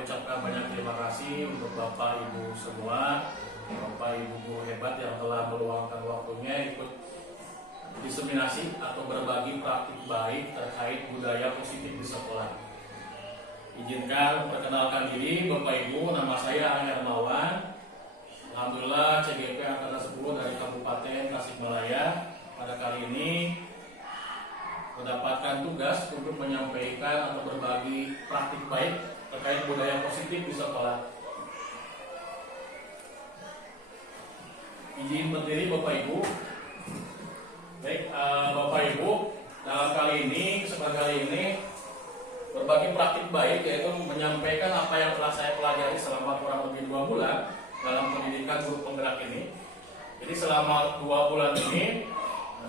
ucapkan banyak terima kasih untuk Bapak Ibu semua, Bapak Ibu guru hebat yang telah meluangkan waktunya ikut diseminasi atau berbagi praktik baik terkait budaya positif di sekolah. Izinkan perkenalkan diri Bapak Ibu, nama saya Ang Hermawan. Alhamdulillah CGP Angkatan 10 dari Kabupaten Tasikmalaya pada kali ini mendapatkan tugas untuk menyampaikan atau berbagi praktik baik terkait budaya positif di sekolah. Izin berdiri Bapak Ibu. Baik, Bapak Ibu, dalam kesempatan kali ini berbagi praktik baik, yaitu menyampaikan apa yang telah saya pelajari selama kurang lebih 2 bulan dalam pendidikan guru penggerak ini. Jadi selama 2 bulan ini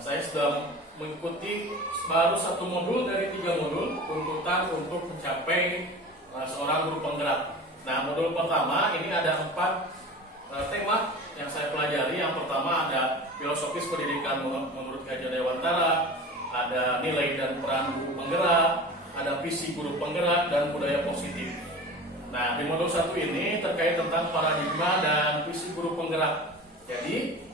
saya sudah mengikuti baru 1 modul dari 3 modul tuntutan untuk mencapai seorang guru penggerak. Nah, modul pertama ini ada 4 tema yang saya pelajari. Yang pertama ada filosofis pendidikan menurut Ki Hajar Dewantara, ada nilai dan peran guru penggerak, ada visi guru penggerak, dan budaya positif. Nah, di modul 1 ini terkait tentang paradigma dan visi guru penggerak. Jadi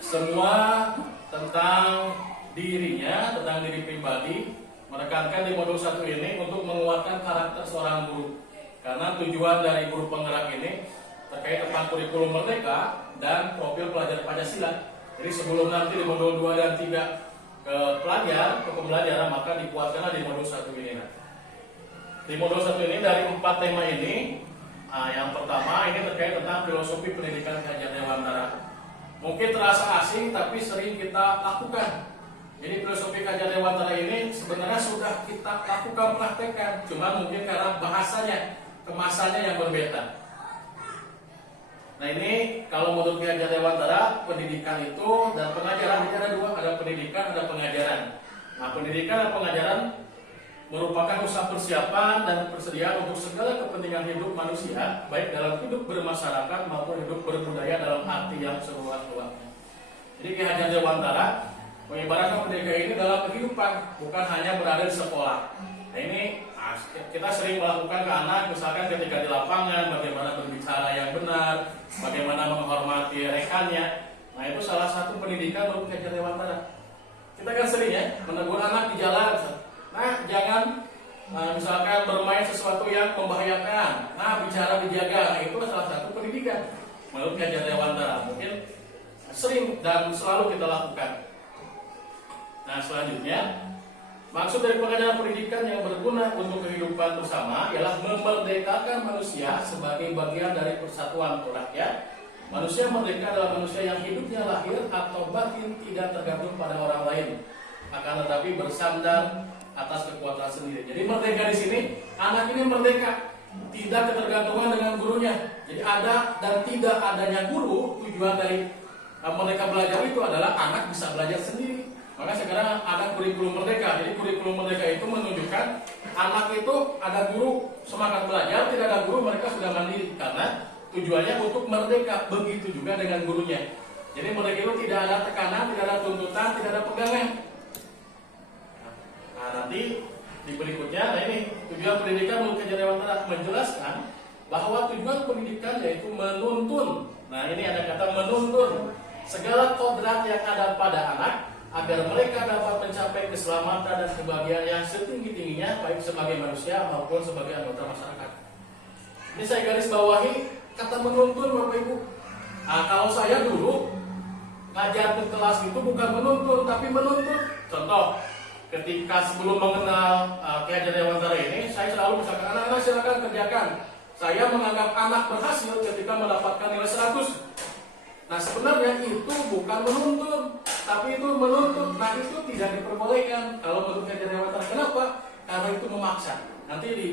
semua tentang dirinya, tentang diri pribadi, menekankan di modul 1 ini untuk menguatkan karakter seorang guru. Karena tujuan dari guru penggerak ini terkait tentang kurikulum merdeka dan profil pelajar Pancasila. Jadi sebelum nanti di modul 2 dan 3 ke pembelajaran, maka dikuatkanlah di modul 1 ini. Di modul 1 ini dari 4 tema ini, yang pertama ini terkait tentang filosofi pendidikan Ki Hajar Dewantara. Mungkin terasa asing tapi sering kita lakukan. Jadi filosofi Ki Hajar Dewantara ini sebenarnya sudah kita lakukan, praktekkan, cuma mungkin karena bahasanya, kemasannya yang berbeda. Nah, ini kalau menurut Ki Hajar Dewantara, pendidikan itu dan pengajaran ini ada 2, ada pendidikan, ada pengajaran. Nah, pendidikan dan pengajaran merupakan usaha persiapan dan persediaan untuk segala kepentingan hidup manusia, baik dalam hidup bermasyarakat maupun hidup berbudaya dalam arti yang seluas-luasnya. Jadi Ki Hajar Dewantara mengibaratkan pendidikan ini dalam kehidupan, bukan hanya berada di sekolah. Nah, ini kita sering melakukan ke anak, misalkan ketika di lapangan, bagaimana berbicara yang benar, bagaimana menghormati rekannya. Nah, itu salah satu pendidikan menurut Ki Hajar Dewantara. Kita kan sering ya menegur anak di jalan. Nah, jangan misalkan bermain sesuatu yang membahayakan. Nah, bicara dijaga. Nah, itu salah satu pendidikan menurut Ki Hajar Dewantara. Mungkin sering dan selalu kita lakukan. Nah, selanjutnya, maksud dari pengajaran pendidikan yang berguna untuk kehidupan bersama ialah memerdekakan manusia sebagai bagian dari persatuan rakyat. Manusia merdeka adalah manusia yang hidupnya lahir atau batin tidak tergantung pada orang lain, akan tetapi bersandar atas kekuatan sendiri. Jadi merdeka di sini, anak ini merdeka, tidak ketergantungan dengan gurunya. Jadi ada dan tidak adanya guru, tujuan dari mereka belajar itu adalah anak bisa belajar sendiri. Maka sekarang ada kurikulum merdeka. Jadi kurikulum merdeka itu menunjukkan anak itu ada guru semakin belajar, tidak ada guru mereka sudah mandiri. Karena tujuannya untuk merdeka. Begitu juga dengan gurunya. Jadi merdeka itu tidak ada tekanan, tidak ada tuntutan, tidak ada pegangan. Nah, nanti di berikutnya, nah ini tujuan pendidikan menurut Ki Hajar Dewantara menjelaskan bahwa tujuan pendidikan yaitu menuntun. Nah, ini ada kata menuntun segala kodrat yang ada pada anak agar mereka dapat mencapai keselamatan dan kebahagiaan yang setinggi-tingginya baik sebagai manusia maupun sebagai anggota masyarakat. Ini saya garis bawahi kata menuntun Bapak Ibu. Nah, kalau saya dulu ngajar di kelas itu bukan menuntun tapi menuntut. Contoh, ketika sebelum mengenal Ki Hajar Dewantara ini, saya selalu misalkan anak-anak silakan kerjakan. Saya menganggap anak berhasil ketika mendapatkan nilai 100. Nah, sebenarnya itu bukan menuntun, tapi itu menuntut. Nah, itu tidak diperbolehkan kalau menurut Ki Hajar Dewantara. Kenapa? Karena itu memaksa. Nanti di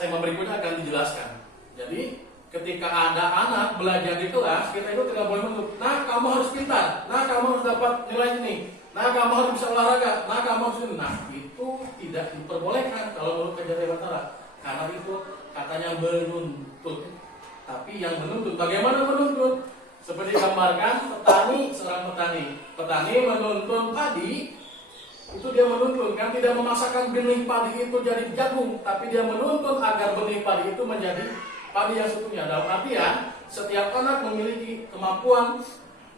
tema berikutnya akan dijelaskan. Jadi, ketika ada anak belajar di kelas, kita itu tidak boleh menuntut. Nah, kamu harus pintar. Nah, kamu harus dapat nilai ini. Nah, kamu harus bisa olahraga. Nah, kamu harus ini. Nah, itu tidak diperbolehkan kalau menurut Ki Hajar Dewantara. Karena itu katanya menuntut. Tapi yang menuntut, bagaimana menuntut? Seperti gambarkan petani, seorang petani. Petani menuntun padi itu dia menuntun kan, tidak memaksakan benih padi itu jadi jagung, tapi dia menuntun agar benih padi itu menjadi padi yang seutuhnya. Dalam artian setiap anak memiliki kemampuan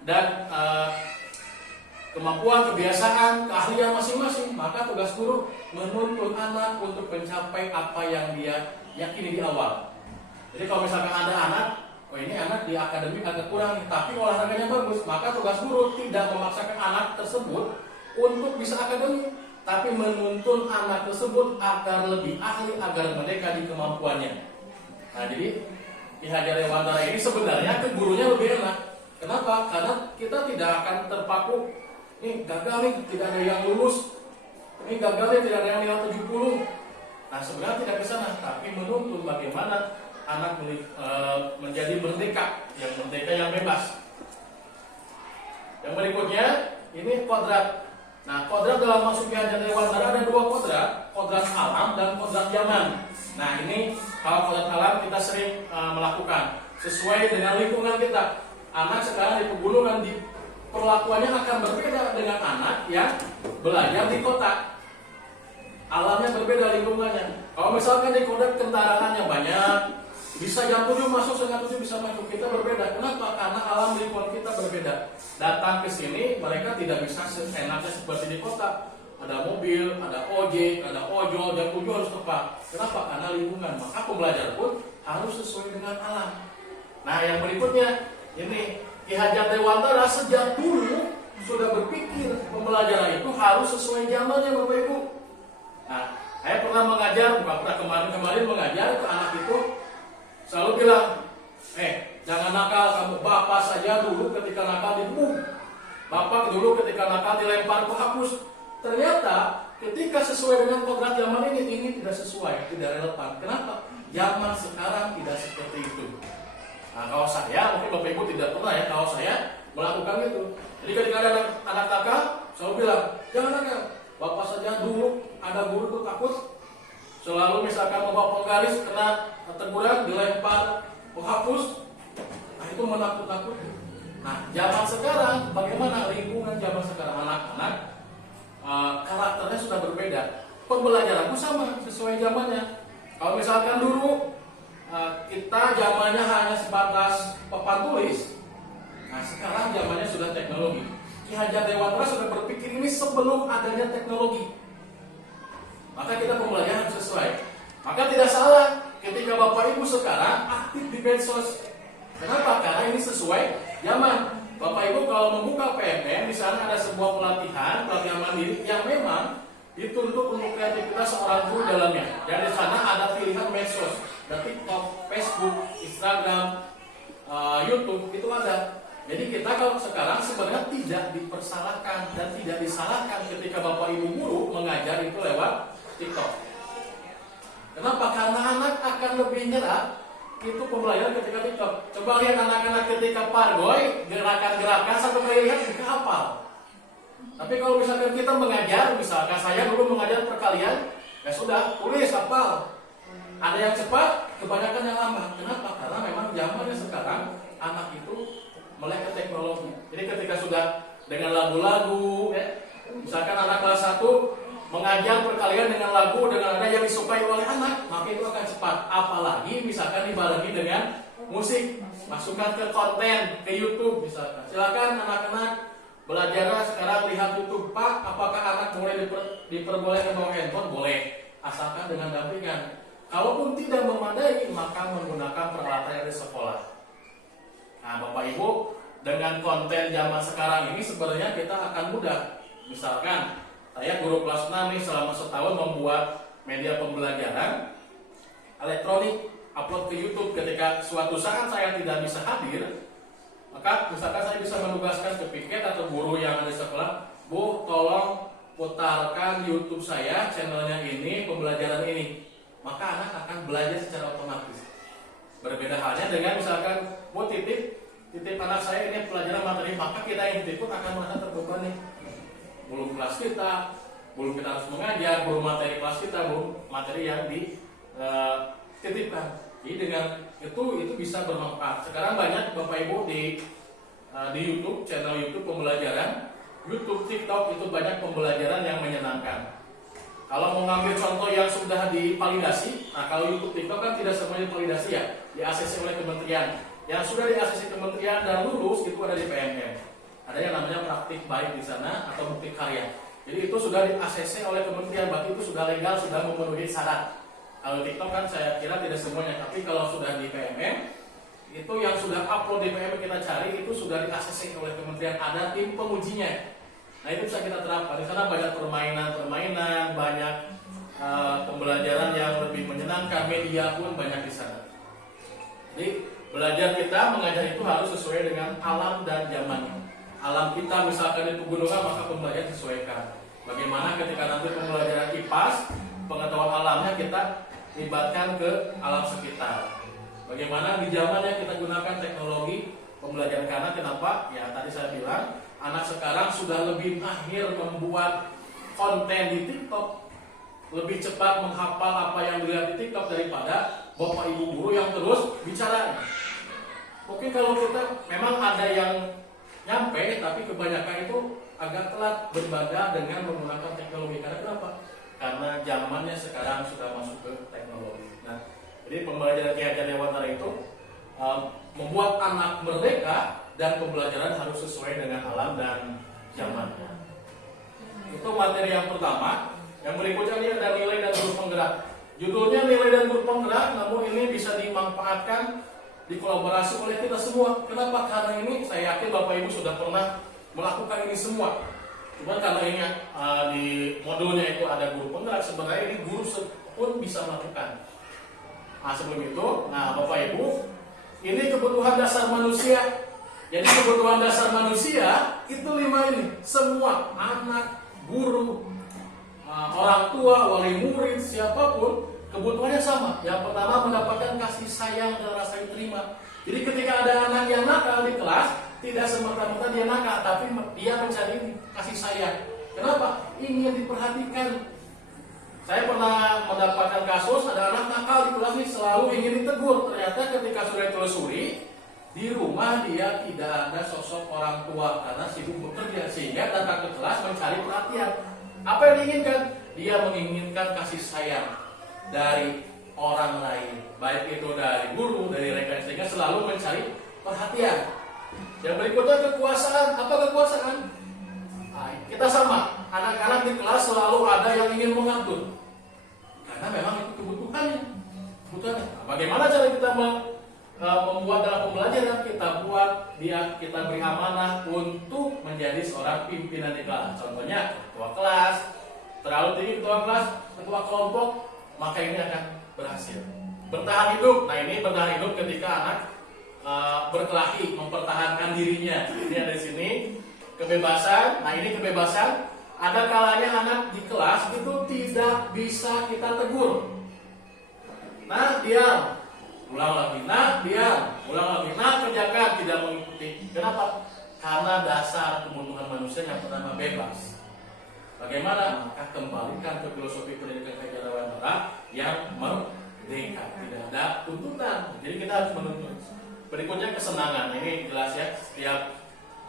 dan kemampuan, kebiasaan, keahlian masing-masing. Maka tugas guru menuntun anak untuk mencapai apa yang dia yakini di awal. Jadi kalau misalkan ada anak, oh ini anak di akademik agak kurang, tapi olahraganya bagus, maka tugas guru tidak memaksakan anak tersebut untuk bisa akademik, tapi menuntun anak tersebut agar lebih ahli, agar mereka di kemampuannya. Nah, jadi Ki Hajar Dewantara ini sebenarnya ke gurunya lebih enak. Kenapa? Karena kita tidak akan terpaku, ini gagal nih, tidak ada yang lulus, ini gagal nih, tidak ada yang nilai 70. Nah, sebenarnya tidak ke sana, tapi menuntun bagaimana anak menjadi merdeka, yang bebas. Yang berikutnya, ini kodrat. Nah, kodrat dalam maksud Ki Hajar Dewantara ada dua kodrat, kodrat alam dan kodrat zaman. Nah, ini kalau kodrat alam kita sering melakukan sesuai dengan lingkungan kita. Anak sekarang di pegunungan, di perlakuannya akan berbeda dengan anak yang belajar di kota. Alamnya berbeda, lingkungannya. Kalau misalkan di kodrat kentaraannya banyak, bisa jam 7 masuk, setengah 7 bisa masuk, kita berbeda. Kenapa? Karena alam lingkungan kita berbeda. Datang ke sini, mereka tidak bisa seenaknya seperti di kota. Ada mobil, ada ojek, ada ojol, jam 7 harus tepat. Kenapa? Karena lingkungan. Maka pembelajaran pun harus sesuai dengan alam. Nah, yang berikutnya, ini Ki Hajar Dewantara sejak dulu sudah berpikir pembelajaran itu harus sesuai zamannya, Bapak Ibu. Nah, saya pernah mengajar, kemarin mengajar ke anak itu, selalu bilang, jangan nakal kamu. Bapak saja dulu ketika nakal dibuk, bapak dulu ketika nakal dilempar ke hapus. Ternyata ketika sesuai dengan kodrat zaman ini tidak sesuai, tidak relevan. Kenapa? Zaman sekarang tidak seperti itu. Nah, kalau saya, mungkin Bapak Ibu tidak pernah ya, kalau saya melakukan itu. Jadi ketika ada anak nakal, selalu bilang, jangan nakal. Bapak saja dulu ada guru tuh takut, selalu misalkan membawa penggaris kena teguran, dilempar menghapus. Nah, itu menakut-nakuti. Nah, zaman sekarang bagaimana lingkungan zaman sekarang? Anak-anak karakternya sudah berbeda. Pembelajaranku sama sesuai zamannya. Kalau misalkan dulu kita zamannya hanya sebatas papan tulis, nah sekarang zamannya sudah teknologi. Ki Hajar Dewantara sudah berpikir ini sebelum adanya teknologi. Maka kita pembelajaran sesuai. Maka tidak salah ketika Bapak Ibu sekarang aktif di medsos. Kenapa? Karena ini sesuai zaman. Bapak Ibu kalau membuka PMM, di sana ada sebuah pelatihan mandiri yang memang dituntut untuk kreativitas seorang guru dalamnya. Dan di sana ada pilihan medsos, ada TikTok, Facebook, Instagram, YouTube, itu ada. Jadi kita kalau sekarang sebenarnya tidak dipersalahkan dan tidak disalahkan ketika Bapak Ibu guru mengajar itu lewat TikTok. Kenapa? Karena anak akan lebih nyerap itu pembelajaran ketika TikTok. Coba lihat anak-anak ketika pargoy, gerakan-gerakan satu kali lihat mereka hafal. Tapi kalau misalkan kita mengajar, misalkan saya dulu mengajar perkalian, ya sudah tulis hafal. Ada yang cepat, kebanyakan yang lama. Kenapa? Karena memang zamannya sekarang anak itu melek ke teknologi. Jadi ketika sudah dengan lagu-lagu, misalkan anak kelas 1 mengajar perkalian dengan lagu, dengan nada yang disukai oleh anak, maka itu akan cepat. Apalagi misalkan dibarengi dengan musik, masukkan ke konten, ke YouTube misalkan. Silakan anak-anak belajar sekarang lihat YouTube. Pak, apakah anak boleh diperbolehkan bawa handphone? Boleh, asalkan dengan dampingan. Kalaupun tidak memadai, maka menggunakan peralatan yang di sekolah. Nah, Bapak Ibu, dengan konten zaman sekarang ini sebenarnya kita akan mudah. Misalkan saya guru kelas 6 nih selama setahun membuat media pembelajaran elektronik, upload ke YouTube. Ketika suatu saat saya tidak bisa hadir, maka misalkan saya bisa menugaskan ke piket atau guru yang ada di sekolah, Bu, tolong putarkan YouTube saya, channelnya ini, pembelajaran ini. Maka anak akan belajar secara otomatis. Berbeda halnya dengan misalkan mau titip anak saya ini pelajaran materi, maka kita yang titip pun akan merasa terbebani. Belum kelas kita, belum kita harus mengajar, belum materi kelas kita, belum materi yang dititipkan. Jadi dengan itu bisa bermanfaat. Sekarang banyak Bapak Ibu di YouTube, channel YouTube pembelajaran, YouTube, TikTok itu banyak pembelajaran yang menyenangkan. Kalau mau ngambil contoh yang sudah divalidasi, nah kalau YouTube, TikTok kan tidak semuanya validasi ya, di ACC oleh kementerian. Yang sudah di ACC kementerian dan lulus itu ada di PMM. Ada yang namanya praktik baik di sana atau bukti karya. Jadi itu sudah di ACC oleh kementerian, berarti itu sudah legal, sudah memenuhi syarat. Kalau TikTok kan saya kira tidak semuanya, tapi kalau sudah di PMM, itu yang sudah upload di PMM kita cari itu sudah di ACC oleh kementerian, ada tim pengujinya. Nah itu bisa kita terapkan. Di sana banyak permainan, banyak pembelajaran yang lebih menyenangkan, media pun banyak di sana. Jadi belajar kita mengajar itu harus sesuai dengan alam dan zamannya. Alam kita misalkan di pegunungan, maka pembelajaran disesuaikan. Bagaimana ketika nanti pembelajaran IPAS, pengetahuan alamnya kita libatkan ke alam sekitar. Bagaimana di zamannya kita gunakan teknologi pembelajaran, karena kenapa? Ya tadi saya bilang anak sekarang sudah lebih mahir membuat konten di TikTok, lebih cepat menghafal apa yang dilihat di TikTok daripada bapak ibu guru yang terus bicara. Mungkin kalau kita memang ada yang nyampe, tapi kebanyakan itu agak telat berbaga dengan menggunakan teknologi. Karena kenapa? Karena zamannya sekarang sudah masuk ke teknologi. Nah, jadi pembelajaran Ki Hajar Dewantara itu membuat anak merdeka dan pembelajaran harus sesuai dengan alam dan zamannya. Itu materi yang pertama. Yang berikutnya ini ada nilai dan guru penggerak. Judulnya nilai dan guru penggerak, namun ini bisa dimanfaatkan, dikolaborasi oleh kita semua. Kenapa? Karena ini saya yakin Bapak Ibu sudah pernah melakukan ini semua. Cuma karena ini di modulnya itu ada guru penggerak, sebenarnya ini guru pun bisa melakukan. Nah sebelum itu, Bapak Ibu, ini kebutuhan dasar manusia. Jadi kebutuhan dasar manusia itu 5 ini. Semua anak, guru, orang tua, wali murid, siapapun kebutuhannya sama. Yang pertama mendapatkan kasih sayang dan rasa diterima. Jadi ketika ada anak yang nakal di kelas, tidak semata-mata dia nakal, tapi dia mencari kasih sayang. Kenapa? Ingin diperhatikan. Saya pernah mendapatkan kasus ada anak nakal di kelas ini selalu ingin ditegur. Ternyata ketika sudah ditelusuri, di rumah dia tidak ada sosok orang tua karena sibuk bekerja, sehingga datang ke kelas mencari perhatian. Apa yang diinginkan? Dia menginginkan kasih sayang dari orang lain, baik itu dari guru, dari rekan, sehingga selalu mencari perhatian. Yang berikutnya kekuasaan. Apa kekuasaan? Kita sama, anak-anak di kelas selalu ada yang ingin mengatur, karena memang itu kebutuhannya. Bagaimana cara kita membuat dalam pembelajaran? Kita beri amanah untuk menjadi seorang pimpinan di kelas. Contohnya ketua kelas, terlalu tinggi ketua kelas, ketua kelompok, maka ini akan berhasil. Bertahan hidup. Nah ini bertahan hidup ketika anak berkelahi, mempertahankan dirinya. Ini ada di sini kebebasan. Nah ini kebebasan. Ada kalanya anak di kelas itu tidak bisa kita tegur. Nah diam, ulang lagi. Nah diam, ulang lagi. Nah kerjakan, tidak mengikuti. Kenapa? Karena dasar kebutuhan manusia yang pertama bebas. Bagaimana? Maka kembalikan ke filosofi pendidikan Ki Hajar Dewantara yang merdeka, tidak ada tuntutan. Jadi kita harus menuntut. Berikutnya kesenangan. Ini jelas ya, setiap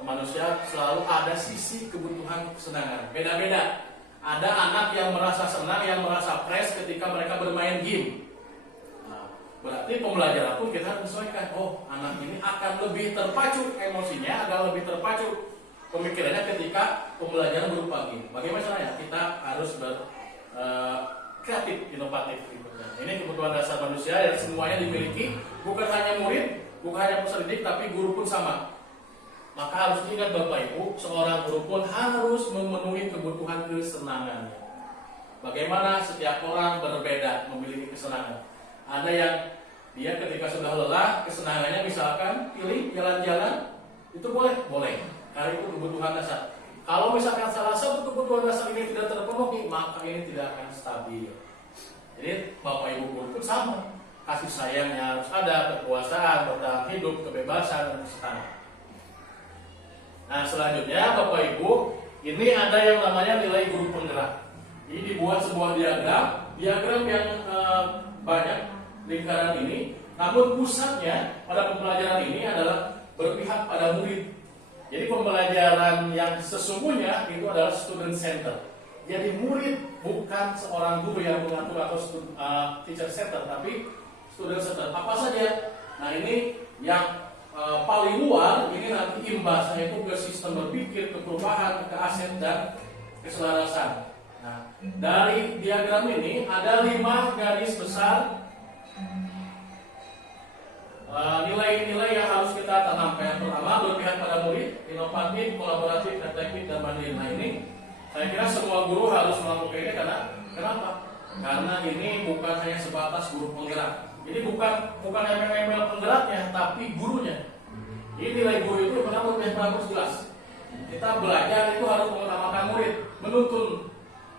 manusia selalu ada sisi kebutuhan kesenangan. Beda-beda. Ada anak yang merasa senang, yang merasa fresh ketika mereka bermain game. Nah, berarti pembelajaran pun kita harus sesuaikan. Oh, anak ini akan lebih terpacu emosinya, akan lebih terpacu pemikirannya ketika pembelajaran berupa game. Bagaimana caranya? Kita harus kreatif, inovatif. Ini kebutuhan dasar manusia yang semuanya dimiliki, bukan hanya murid, bukan hanya peserta didik, tapi guru pun sama. Maka harus diingat Bapak Ibu, seorang guru pun harus memenuhi kebutuhan kesenangannya. Bagaimana? Setiap orang berbeda memiliki kesenangan. Ada yang dia ketika sudah lelah, kesenangannya misalkan pilih jalan-jalan, itu boleh? Boleh. Karena itu kebutuhan dasar. Kalau misalkan salah satu kebutuhan dasar ini tidak terpenuhi, maka ini tidak akan stabil. Jadi Bapak Ibu guru pun sama. Kasih sayangnya harus ada, kekuasaan, bertahan hidup, kebebasan, dan kesenangan. Nah selanjutnya Bapak Ibu, ini ada yang namanya nilai guru penggerak. Ini dibuat sebuah diagram yang banyak lingkaran ini, namun pusatnya pada pembelajaran ini adalah berpihak pada murid. Jadi pembelajaran yang sesungguhnya itu adalah student center. Jadi murid bukan seorang guru yang mengatur atau teacher center, tapi student center. Apa saja? Nah ini yang paling luar, ini nanti imbasnya itu ke sistem berpikir, ke perubahan, ke aset dan keselarasan. Nah dari diagram ini ada 5 garis besar nilai-nilai yang harus kita tanamkan. Yang pertama, berpihak pada murid, inovatif, kolaboratif, reflektif, dan mandiri. Nah ini saya kira semua guru harus melakukan ini karena kenapa? Karena ini bukan hanya sebatas guru penggerak. Jadi bukan embel-embel penggeraknya, tapi gurunya. Jadi nilai guru itu benar-benar yang bagus jelas. Kita belajar itu harus mengutamakan murid, menuntun,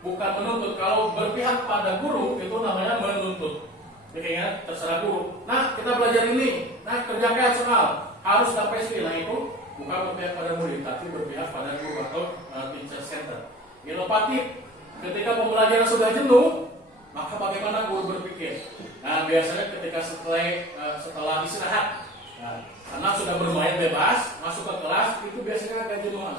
bukan menuntut. Kalau berpihak pada guru itu namanya menuntut. Jadi ingat, terserah guru. Nah kita belajar ini, nah kerjakan soal harus sampai sini. Nah itu bukan berpihak pada murid, tapi berpihak pada guru atau teacher center. Inovatif, ketika pembelajaran sudah jenuh, maka bagaimana guru berpikir? Nah biasanya ketika setelah istirahat, nah, anak sudah bermain bebas, masuk ke kelas itu biasanya agak jenuhan.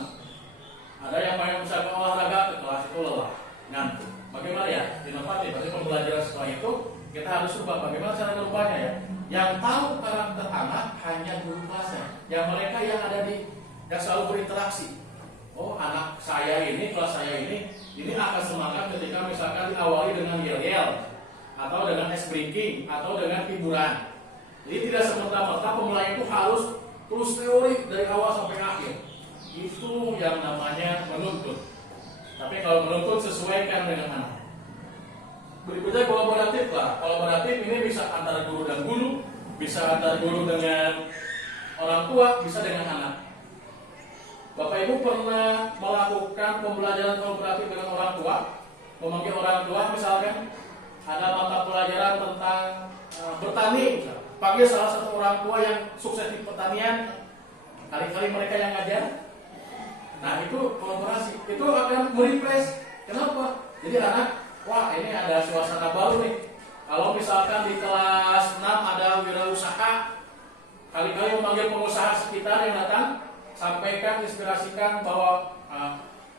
Ada yang main misalkan olahraga ke kelas itu lelah, ngantuk. Bagaimana ya? Inovatif, berarti pembelajaran setelah itu kita harus ubah. Bagaimana cara merubahnya ya? Yang tahu karakter anak hanya guru kelasnya, yang mereka yang ada yang selalu berinteraksi. Oh anak saya ini, kelas saya ini akan semangat ketika misalkan diawali dengan yel-yel atau dengan ice breaking atau dengan hiburan. Jadi tidak semerta-merta pembelajaran itu harus terus teori dari awal sampai akhir. Itu yang namanya menuntut. Tapi kalau menuntut sesuaikan dengan anak. Berikutnya kolaboratif lah. Kolaboratif ini bisa antara guru dan guru, bisa antara guru dengan orang tua, bisa dengan anak. Bapak Ibu pernah melakukan pembelajaran kolaboratif dengan orang tua? Memanggil orang tua misalkan ada mata pelajaran tentang bertani, panggil salah satu orang tua yang sukses di pertanian, kali-kali mereka yang ngajar. Nah itu kolaborasi, itu akan merefresh. Kenapa? Jadi anak, wah ini ada suasana baru nih. Kalau misalkan di kelas 6 ada wirausaha, kali-kali memanggil pengusaha sekitar yang datang, sampaikan, inspirasikan bahwa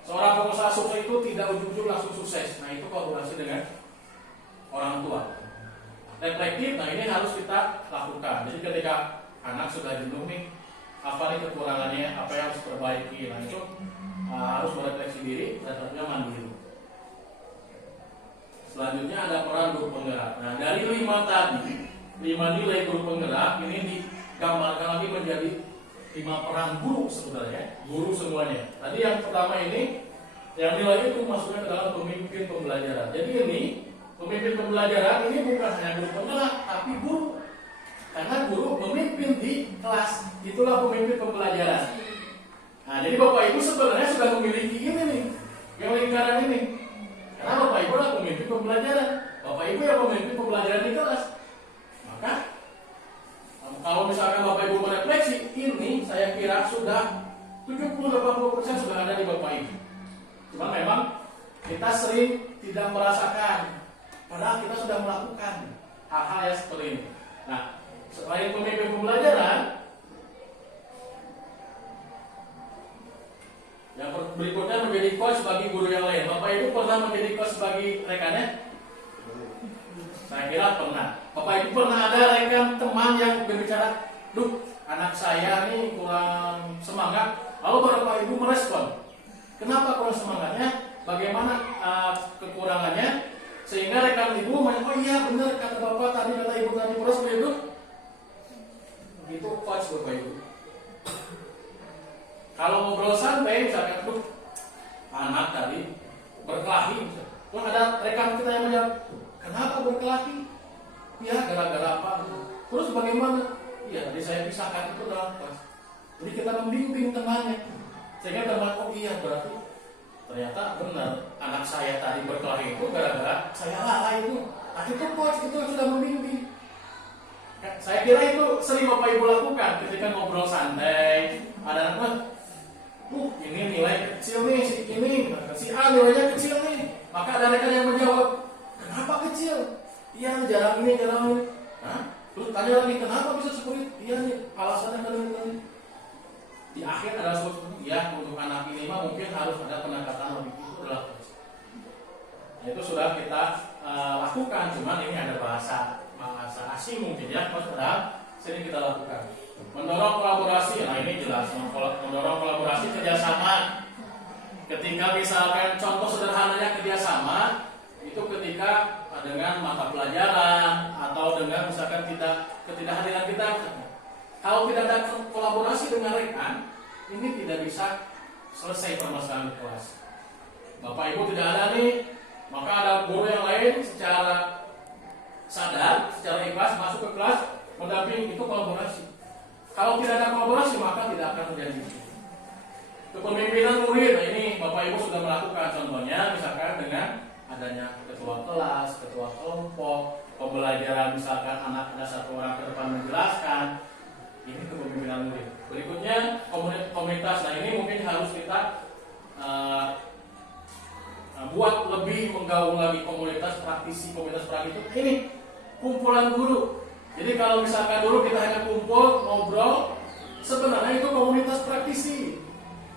seorang pengusaha sukses itu tidak ujung-ujung langsung sukses. Nah itu kolaborasi dengan orang tua. Reflektif, nah ini harus kita lakukan. Jadi ketika anak sudah jenuh nih, apa nih kekurangannya, apa yang harus diperbaiki. Nah itu harus merefleksi diri dan tentunya mandiri. Selanjutnya ada peran guru penggerak. Nah dari 5 tadi, 5 nilai guru penggerak ini digambarkan lagi menjadi 5 peran guru sebenarnya, guru semuanya. Tadi yang pertama ini, yang nilai itu masuknya ke dalam pemimpin pembelajaran. Jadi ini pemimpin pembelajaran ini bukan hanya guru penggerak, tapi guru. Karena guru memimpin di kelas, itulah pemimpin pembelajaran. Nah, jadi Bapak Ibu sebenarnya sudah memiliki ini nih, yang lingkaran ini. Karena Bapak Ibu adalah pemimpin pembelajaran. Bapak Ibu yang memimpin pembelajaran di kelas. Maka kalau misalkan Bapak Ibu merefleksi, ini saya kira sudah 70-80% sudah ada di Bapak Ibu. Cuma memang kita sering tidak merasakan, padahal kita sudah melakukan hal-hal yang seperti ini. Nah, selain pemimpin pembelajaran, yang berikutnya menjadi coach bagi guru yang lain. Bapak Ibu pernah menjadi coach bagi rekannya? Saya kira pernah. Bapak Ibu pernah ada rekan teman yang berbicara, "Duh, anak saya nih kurang semangat." Lalu Bapak Ibu merespon, "Kenapa kurang semangatnya? Bagaimana kekurangannya?" Sehingga rekan Ibu "Oh iya benar kata Bapak tadi, kata Ibu tadi." Terus begitu. Itu coach Bapak Ibu. Kalau ngobrol santai misalkan, "Duh, anak tadi berkelahi." Terus ada rekan kita yang menjawab, "Kenapa berkelahi?" "Ya gara-gara apa?" "Terus bagaimana?" "Iya tadi saya pisahkan itu dalam kelas." Jadi kita membimbing temannya, sehingga teman, "Oh iya berarti ternyata benar anak saya tadi berkelahi itu gara-gara saya lalai itu." Nah itu coach itu sudah membimbing. Saya kira itu sering Bapak Ibu lakukan ketika ngobrol santai. Ada anak, ini nilai kecil nih, si A nilainya kecil nih. Maka ada rekan yang menjawab, "Kenapa kecil?" "Iya jarang ini." Hah? Terus tanya lagi, "Kenapa bisa seperti itu?" "Iya nih alasannya kali ini." di akhir ada solusi ya untuk anak ini mah mungkin harus ada pendekatan lebih itu adalah itu sudah kita lakukan, cuman ini ada bahasa asing mungkin ya, padahal sering kita lakukan. Mendorong kolaborasi, nah ini jelas mendorong kolaborasi kerjasama. Ketika misalkan contoh sederhananya kerjasama itu ketika dengan mata pelajaran atau dengan misalkan ketidakhadiran kita, kalau tidak ada kolaborasi dengan rekan, ini tidak bisa selesai permasalahan di kelas. Bapak Ibu tidak ada nih, maka ada guru yang lain secara sadar, secara ikhlas masuk ke kelas mendampingi, itu kolaborasi. Kalau tidak ada kolaborasi maka tidak akan terjadi. Kepemimpinan murid, nah ini Bapak Ibu sudah melakukan, contohnya misalkan dengan adanya ketua kelas, ketua kelompok, pembelajaran misalkan anak ada satu orang ke depan menjelaskan, ini kepemimpinan murid. Berikutnya komunitas, nah ini mungkin harus kita buat lebih menggaung lagi komunitas praktisi. Ini kumpulan guru. Jadi kalau misalkan dulu kita hanya kumpul ngobrol, sebenarnya itu komunitas praktisi.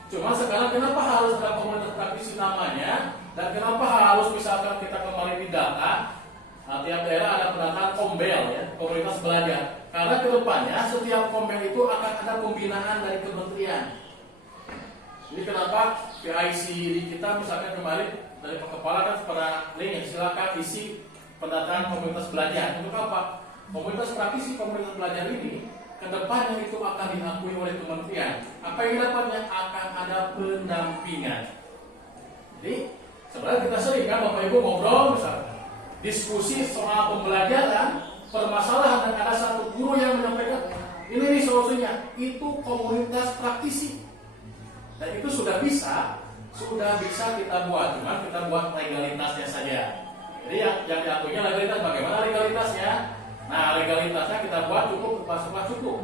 Cuma sekarang kenapa harus ada komunitas praktisi namanya, dan kenapa harus misalkan kita kembali di data, tiap daerah ada pendataan kombel ya, komunitas belajar. Karena kedepannya setiap kombel itu akan ada pembinaan dari kementerian. Jadi kenapa PIC di kita misalkan kembali dari Pak Kepala kan pada link, silakan isi pendataan komunitas belajar. Untuk apa? Komunitas praktisi komunitas belajar ini kedepannya itu akan diakui oleh kementerian. Apa yang dapatnya? Akan ada pendampingan. Jadi sebenarnya kita sering kan Bapak Ibu ngobrol misalnya diskusi soal pembelajaran, permasalahan, dan ada satu guru yang menyampaikan ini nih solusinya, itu komunitas praktisi. Dan itu sudah bisa kita buat, cuma kita buat legalitasnya saja. Jadi yang diakuinya legalitas, bagaimana legalitasnya? Nah, legalitasnya kita buat cukup, cukup.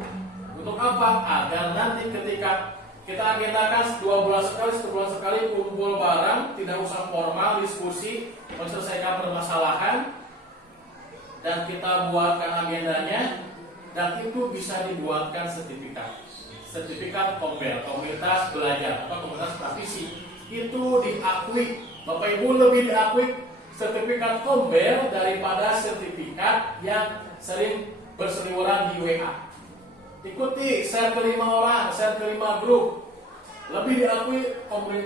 Untuk apa? Agar nanti ketika kita agendakan 2 bulan sekali, 1 bulan sekali kumpul bareng, tidak usah formal diskusi, menyelesaikan permasalahan, dan kita buatkan agendanya, dan itu bisa dibuatkan sertifikat kombel, komunitas belajar atau komunitas praktisi. Itu diakui, Bapak Ibu lebih diakui sertifikat kombel daripada sertifikat yang sering berseliweran di WA. Ikuti, share ke 5 orang, share ke 5 grup. Lebih diakui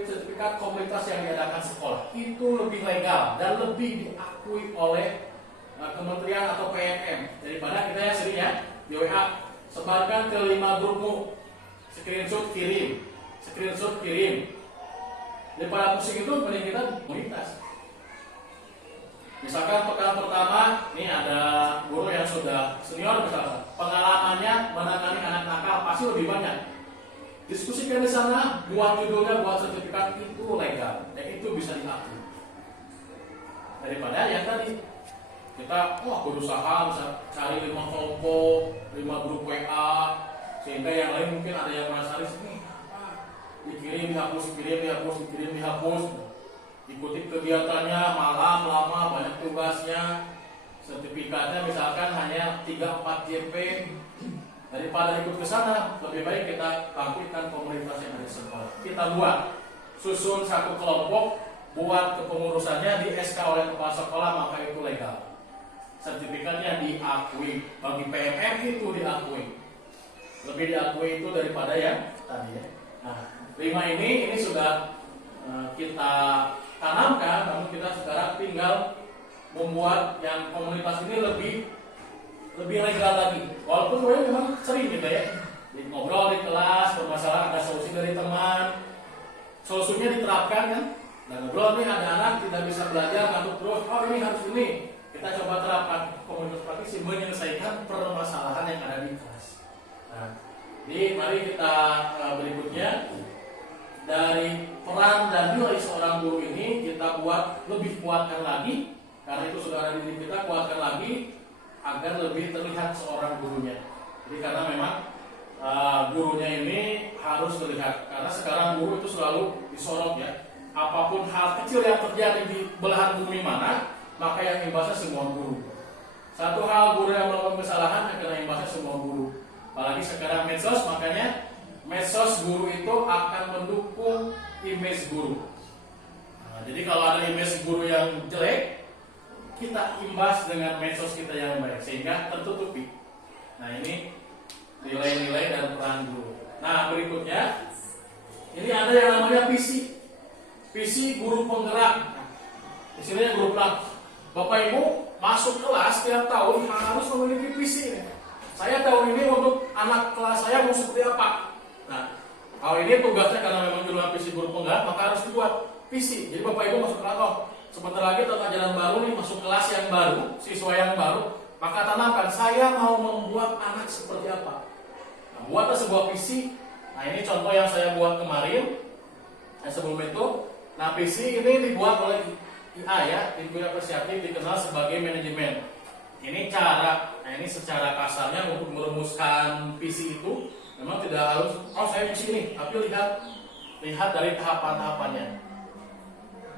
sertifikat komunitas yang diadakan sekolah. Itu lebih legal dan lebih diakui oleh kementerian atau PNM daripada kita yang sering ya di WA. Sebarkan ke 5 grupmu, screenshot kirim. Daripada pusing itu mending kita komunitas. Misalkan pekan pertama, ini ada guru yang sudah senior misalkan, pengalamannya menangani anak nakal pasti lebih banyak. Diskusikan di sana, buat judulnya, buat sertifikat, itu legal dan itu bisa diakui. Daripada yang tadi kita berusaha bisa cari 5 kelompok, 5 grup WA, sehingga yang lain mungkin ada yang merasa ini dikirim dihapus. Ikuti kegiatannya malam lama, banyak tugasnya, sertifikatnya misalkan hanya 3-4 JP. Daripada ikut ke sana, lebih baik kita bangkitkan komunitas yang ada di sekolah. Kita buat, susun satu kelompok, buat kepengurusannya di SK oleh kepala sekolah, maka itu legal. Sertifikatnya diakui, bagi PMM itu diakui. Lebih diakui itu daripada yang tadi ya. Nah, 5 ini sudah kita tanamkan, namun kita sekarang tinggal membuat yang komunitas ini lebih legal lagi. Walaupun memang sering gitu ya, ngobrol di kelas, permasalahan ada solusi dari teman, solusinya diterapkan kan. Dan ngobrol nih ada anak tidak bisa belajar, ngantuk terus, ini harus ini. Kita coba terapkan komunitas praktisi menyelesaikan permasalahan yang ada di kelas. Nah, jadi mari kita berikutnya. Dari peran dan nilai seorang guru ini kita buat lebih kuatkan lagi, karena itu sudah ada di diri kita, kuatkan lagi agar lebih terlihat seorang gurunya. Jadi karena memang gurunya ini harus terlihat, karena sekarang guru itu selalu disorot ya. Apapun hal kecil yang terjadi di belahan bumi mana, maka yang imbasnya semua guru. Satu hal guru yang melakukan kesalahan yang kena imbasnya semua guru. Apalagi sekarang medsos, makanya medsos guru itu akan mendukung image guru. Nah, jadi kalau ada image guru yang jelek, kita imbas dengan medsos kita yang baik sehingga tertutupi. Nah, ini nilai-nilai dan peran guru. Nah, berikutnya ini ada yang namanya visi. Visi guru penggerak. Istilahnya guru pelaku. Bapak Ibu masuk kelas tiap tahun harus memiliki visi. Saya tahun ini untuk anak kelas saya mau seperti apa. Nah, kalau ini tugasnya karena memang judulnya visi guru penggerak, maka harus dibuat visi. Jadi Bapak Ibu masuk kelas, oh sebentar lagi tata jalan baru nih, masuk kelas yang baru, siswa yang baru, maka tanamkan saya mau membuat anak seperti apa. Nah, buatlah sebuah visi. Nah, ini contoh yang saya buat kemarin. Sebelum itu, nah visi ini dibuat oleh IA ya, tim apresiatif dikenal sebagai manajemen. Ini cara, nah ini secara kasarnya untuk merumuskan visi itu memang tidak harus, oh saya visi ini, tapi lihat dari tahapan-tahapannya.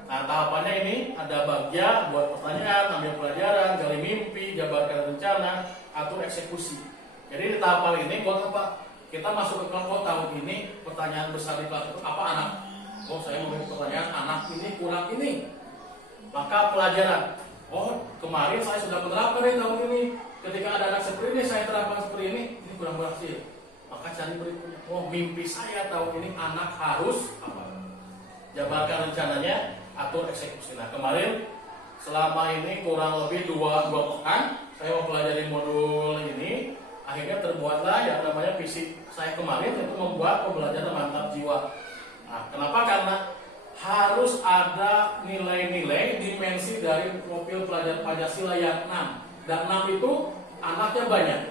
Nah tahapannya ini ada bagian buat pertanyaan, ambil pelajaran, gali mimpi, jabarkan rencana, atur eksekusi. Jadi di tahapan ini buat apa? Kita masuk ke kelompok tahun ini pertanyaan besar di kelas itu apa anak? Oh saya memiliki pertanyaan anak ini kurang ini. Maka pelajaran, oh kemarin saya sudah menerapkan tahun ini. Ketika ada anak seperti ini saya terapkan seperti ini kurang berhasil. Maka cari berikutnya. Oh mimpi saya tahun ini anak harus apa? Jabarkan rencananya, atur eksekusi. Nah kemarin selama ini kurang lebih dua pekan saya mempelajari modul ini. Akhirnya terbuatlah yang namanya visi saya kemarin itu membuat pembelajaran mantap jiwa. Nah, kenapa? Karena harus ada nilai-nilai dimensi dari profil pelajar Pancasila yang 6. Dan 6 itu anaknya banyak,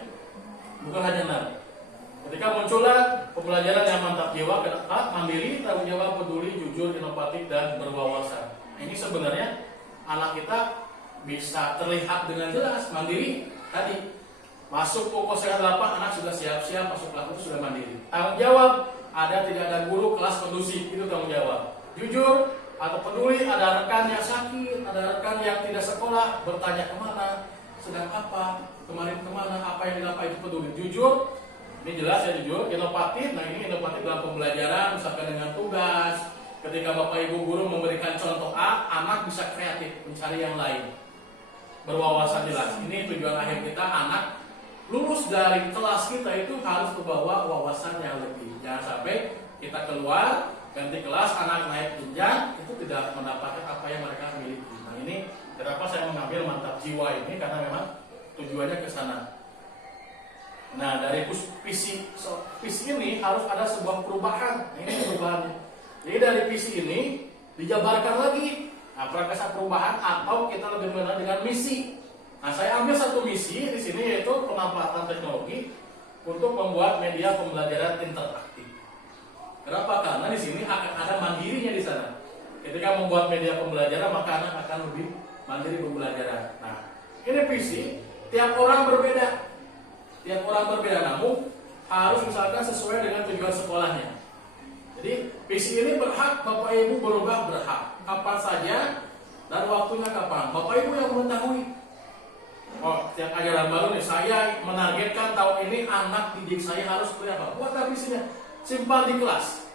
bukan hanya 6. Ketika muncullah pembelajaran yang mantap jiwa, mandiri, tanggung jawab, peduli, jujur, inovatif, dan berwawasan. Nah, ini sebenarnya anak kita bisa terlihat dengan jelas mandiri tadi. Masuk pokok setengah 8, anak sudah siap-siap masuk kelas itu sudah mandiri. Tanggung jawab, tidak ada guru kelas kondusif, itu tanggung jawab. Jujur atau peduli, ada rekan yang sakit, ada rekan yang tidak sekolah, bertanya kemana, sedang apa, kemarin kemana, apa yang dilakukan itu peduli. Jujur, ini jelas ya jujur. Inovatif, nah ini inovatif dalam pembelajaran, misalkan dengan tugas. Ketika Bapak Ibu guru memberikan contoh A, anak bisa kreatif, mencari yang lain. Berwawasan jelas, ini tujuan akhir kita, anak lulus dari kelas kita itu harus membawa wawasan yang lebih. Jangan sampai kita keluar ganti kelas, anak naik jenjang itu tidak mendapatkan apa yang mereka miliki. Nah ini kenapa saya mengambil mantap jiwa ini, karena memang tujuannya ke sana. Nah dari visi ini harus ada sebuah perubahan. Nah, ini perubahannya. Jadi dari visi ini dijabarkan lagi. Nah prakasa perubahan atau kita lebih mengenal dengan misi. Nah, saya ambil satu misi di sini yaitu pemanfaatan teknologi untuk membuat media pembelajaran interaktif. Kenapa? Karena di sini akan ada mandirinya di sana. Ketika membuat media pembelajaran, maka anak akan lebih mandiri pembelajaran. Nah, ini visi tiap orang berbeda. Tiap orang berbeda, namun harus misalkan sesuai dengan tujuan sekolahnya. Jadi, visi ini berhak Bapak Ibu berubah berhak. Kapan saja dan waktunya kapan. Bapak Ibu yang mengetahui. Oh, setiap ajaran baru nih, saya menargetkan tahun ini anak didik saya harus seperti apa? Buatlah visinya. Simpan di kelas.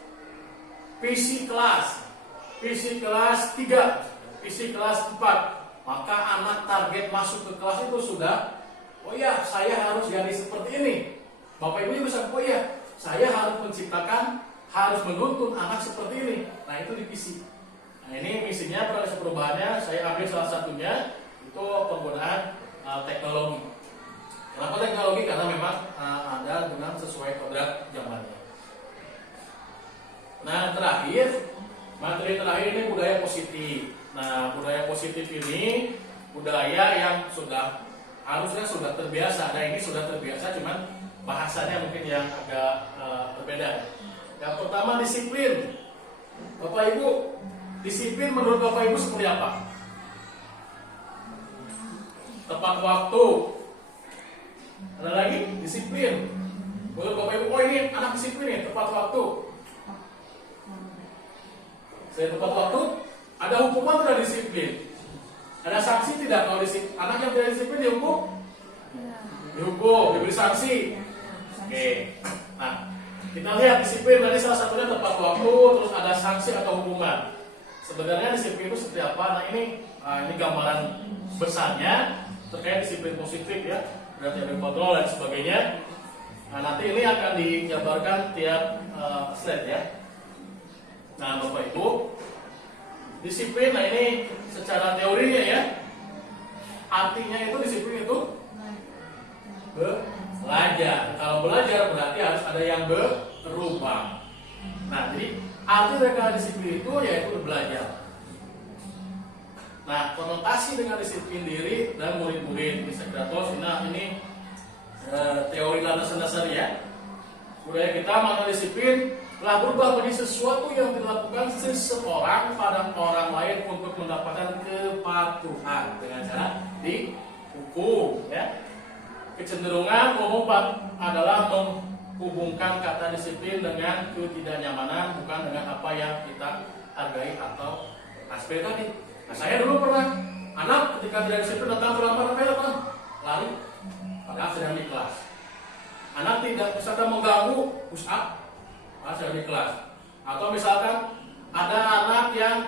Visi kelas 3, visi kelas 4. Maka anak target masuk ke kelas itu sudah, oh ya, saya harus jadi seperti ini. Bapak Ibu bisa, oh ya, saya harus menciptakan, harus menuntun anak seperti ini. Nah, itu di visi. Nah, ini misinya, proses perubahannya, saya ambil salah satunya, itu penggunaan teknologi. Kenapa teknologi? Karena memang ada dengan sesuai kodrat zamannya. Nah terakhir, materi terakhir ini budaya positif. Nah budaya positif ini budaya yang harusnya sudah terbiasa. Nah ini sudah terbiasa, cuman bahasanya mungkin yang agak berbeda. Yang pertama disiplin. Bapak Ibu, disiplin menurut Bapak Ibu seperti apa? Tepat waktu. Ada lagi disiplin. Menurut Bapak Ibu, oh ini anak disiplin nih, tepat waktu. Saya tepat waktu. Ada hukuman tidak disiplin? Ada sanksi tidak kalau disiplin? Anak yang tidak disiplin dihukum? Dihukum, diberi sanksi. Oke. Nah, Kita lihat disiplin tadi salah satunya tepat waktu, terus ada sanksi atau hukuman. Sebenarnya disiplin itu seperti apa? Nah ini gambaran besarnya terkait disiplin positif ya, berarti ada kontrol dan sebagainya. Nah nanti ini akan dijabarkan tiap slide ya. Nah Bapak Ibu, disiplin, nah ini secara teorinya ya, artinya itu disiplin itu belajar. Kalau belajar berarti harus ada yang berubah. Nah jadi arti dari disiplin itu yaitu belajar. Nah konotasi dengan disiplin diri dan murid-murid Sekratos, nah ini teori landasan dasar ya. Budaya kita makna disiplin telah berubah menjadi sesuatu yang dilakukan seseorang pada orang lain untuk mendapatkan kepatuhan dengan cara dihukum ya. Kecenderungan umum adalah menghubungkan kata disiplin dengan ketidaknyamanan, bukan dengan apa yang kita hargai atau aspek tadi. Nah, saya dulu pernah anak ketika tidak disiplin datang terlambat apa? Lari, padahal sedang di kelas. Anak tidak misalkan mengganggu push up, sedang di kelas. Atau misalkan ada anak yang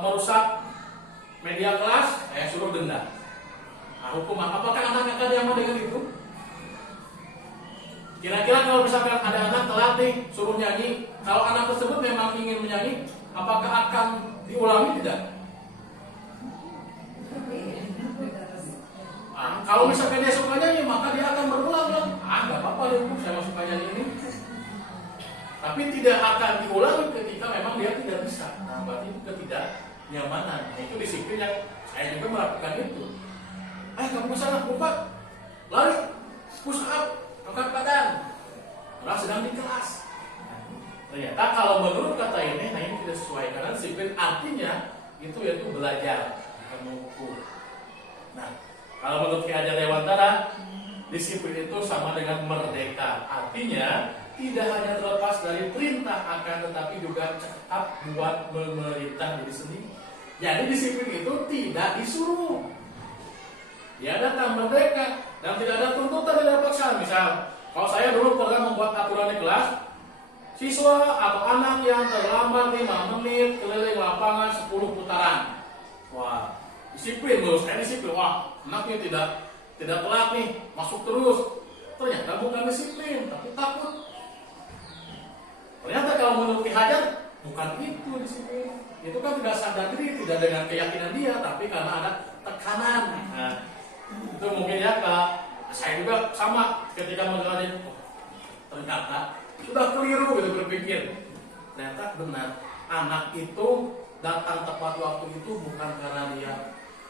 merusak media kelas, saya suruh denda. Nah, hukuman, apakah anak akan nyaman dengan itu? Kira-kira kalau misalkan ada anak telat nih, suruh nyanyi, kalau anak tersebut memang ingin menyanyi, apakah akan diulangi tidak? Nah, kalau misalkan dia suka nyanyi, maka dia akan berulang kan? Nggak apa-apa deh, saya suka nyanyi ini. Tapi tidak akan diulangi ketika memang dia tidak bisa. Nah, berarti itu ketidaknyamanan. Nah, itu disiplin yang saya juga melakukan itu. Kamu ke sana, lupa, lari, push up, angkat badan. Orang sedang di kelas. Ternyata kalau menurut kata ini, nah ini tidak sesuai karena disiplin artinya itu yaitu belajar, bukan mengukur. Nah, kalau menurut Ki Hajar Dewantara, disiplin itu sama dengan merdeka. Artinya tidak hanya terlepas dari perintah, akan tetapi juga tetap buat memerintah diri sendiri. Jadi disiplin itu tidak disuruh. Dia datang merdeka dan tidak ada tuntutan, tidak paksaan. Misal, kalau saya dulu pernah membuat aturan di kelas, siswa atau anak yang terlambat 5 menit keliling lapangan 10 putaran. Wah, disiplin loh, saya disiplin. Wah, anaknya tidak telat nih, masuk terus. Ternyata bukan disiplin, tapi takut. Ternyata kalau menurut Ki Hajar, bukan itu disiplin. Itu kan tidak sadar diri, tidak dengan keyakinan dia, tapi karena ada tekanan. Nah, itu mungkin ya Kak, saya juga sama ketika menjalani, ternyata sudah keliru gitu berpikir. Ternyata benar, anak itu datang tepat waktu itu bukan karena dia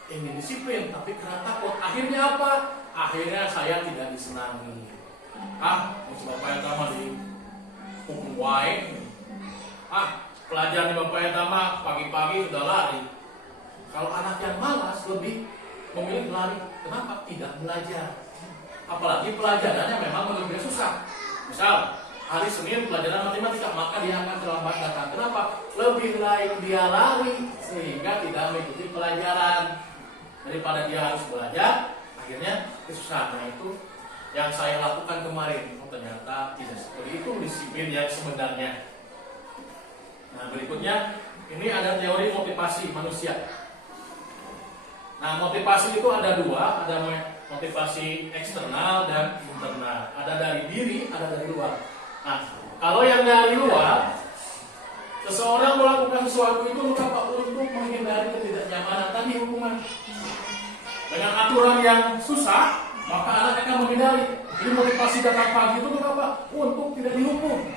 ingin disiplin, tapi karena takut. Akhirnya apa? Akhirnya saya tidak disenangi. Musuh bapak yang sama di hukum wae. Pelajaran di bapak yang sama pagi-pagi sudah lari. Kalau anak yang malas lebih memilih lari. Kenapa? Tidak belajar. Apalagi pelajarannya memang menurut dia susah. Misal hari Senin pelajaran matematika, maka dia akan terlambat datang. Kenapa? Lebih baik dia lari sehingga tidak mengikuti pelajaran daripada dia harus belajar. Akhirnya kesusahan. Nah, itu yang saya lakukan kemarin. Ternyata tidak seperti itu disiplin yang sebenarnya. Nah, berikutnya ini ada teori motivasi manusia. Nah, motivasi itu ada dua, ada motivasi eksternal dan internal. Ada dari diri, ada dari luar. Nah, kalau yang dari luar, seseorang melakukan sesuatu itu untuk menghindari ketidaknyamanan tadi hukuman. Dengan aturan yang susah, maka anak akan menghindari. Jadi motivasi datang pagi itu untuk apa? Untuk tidak dihukum.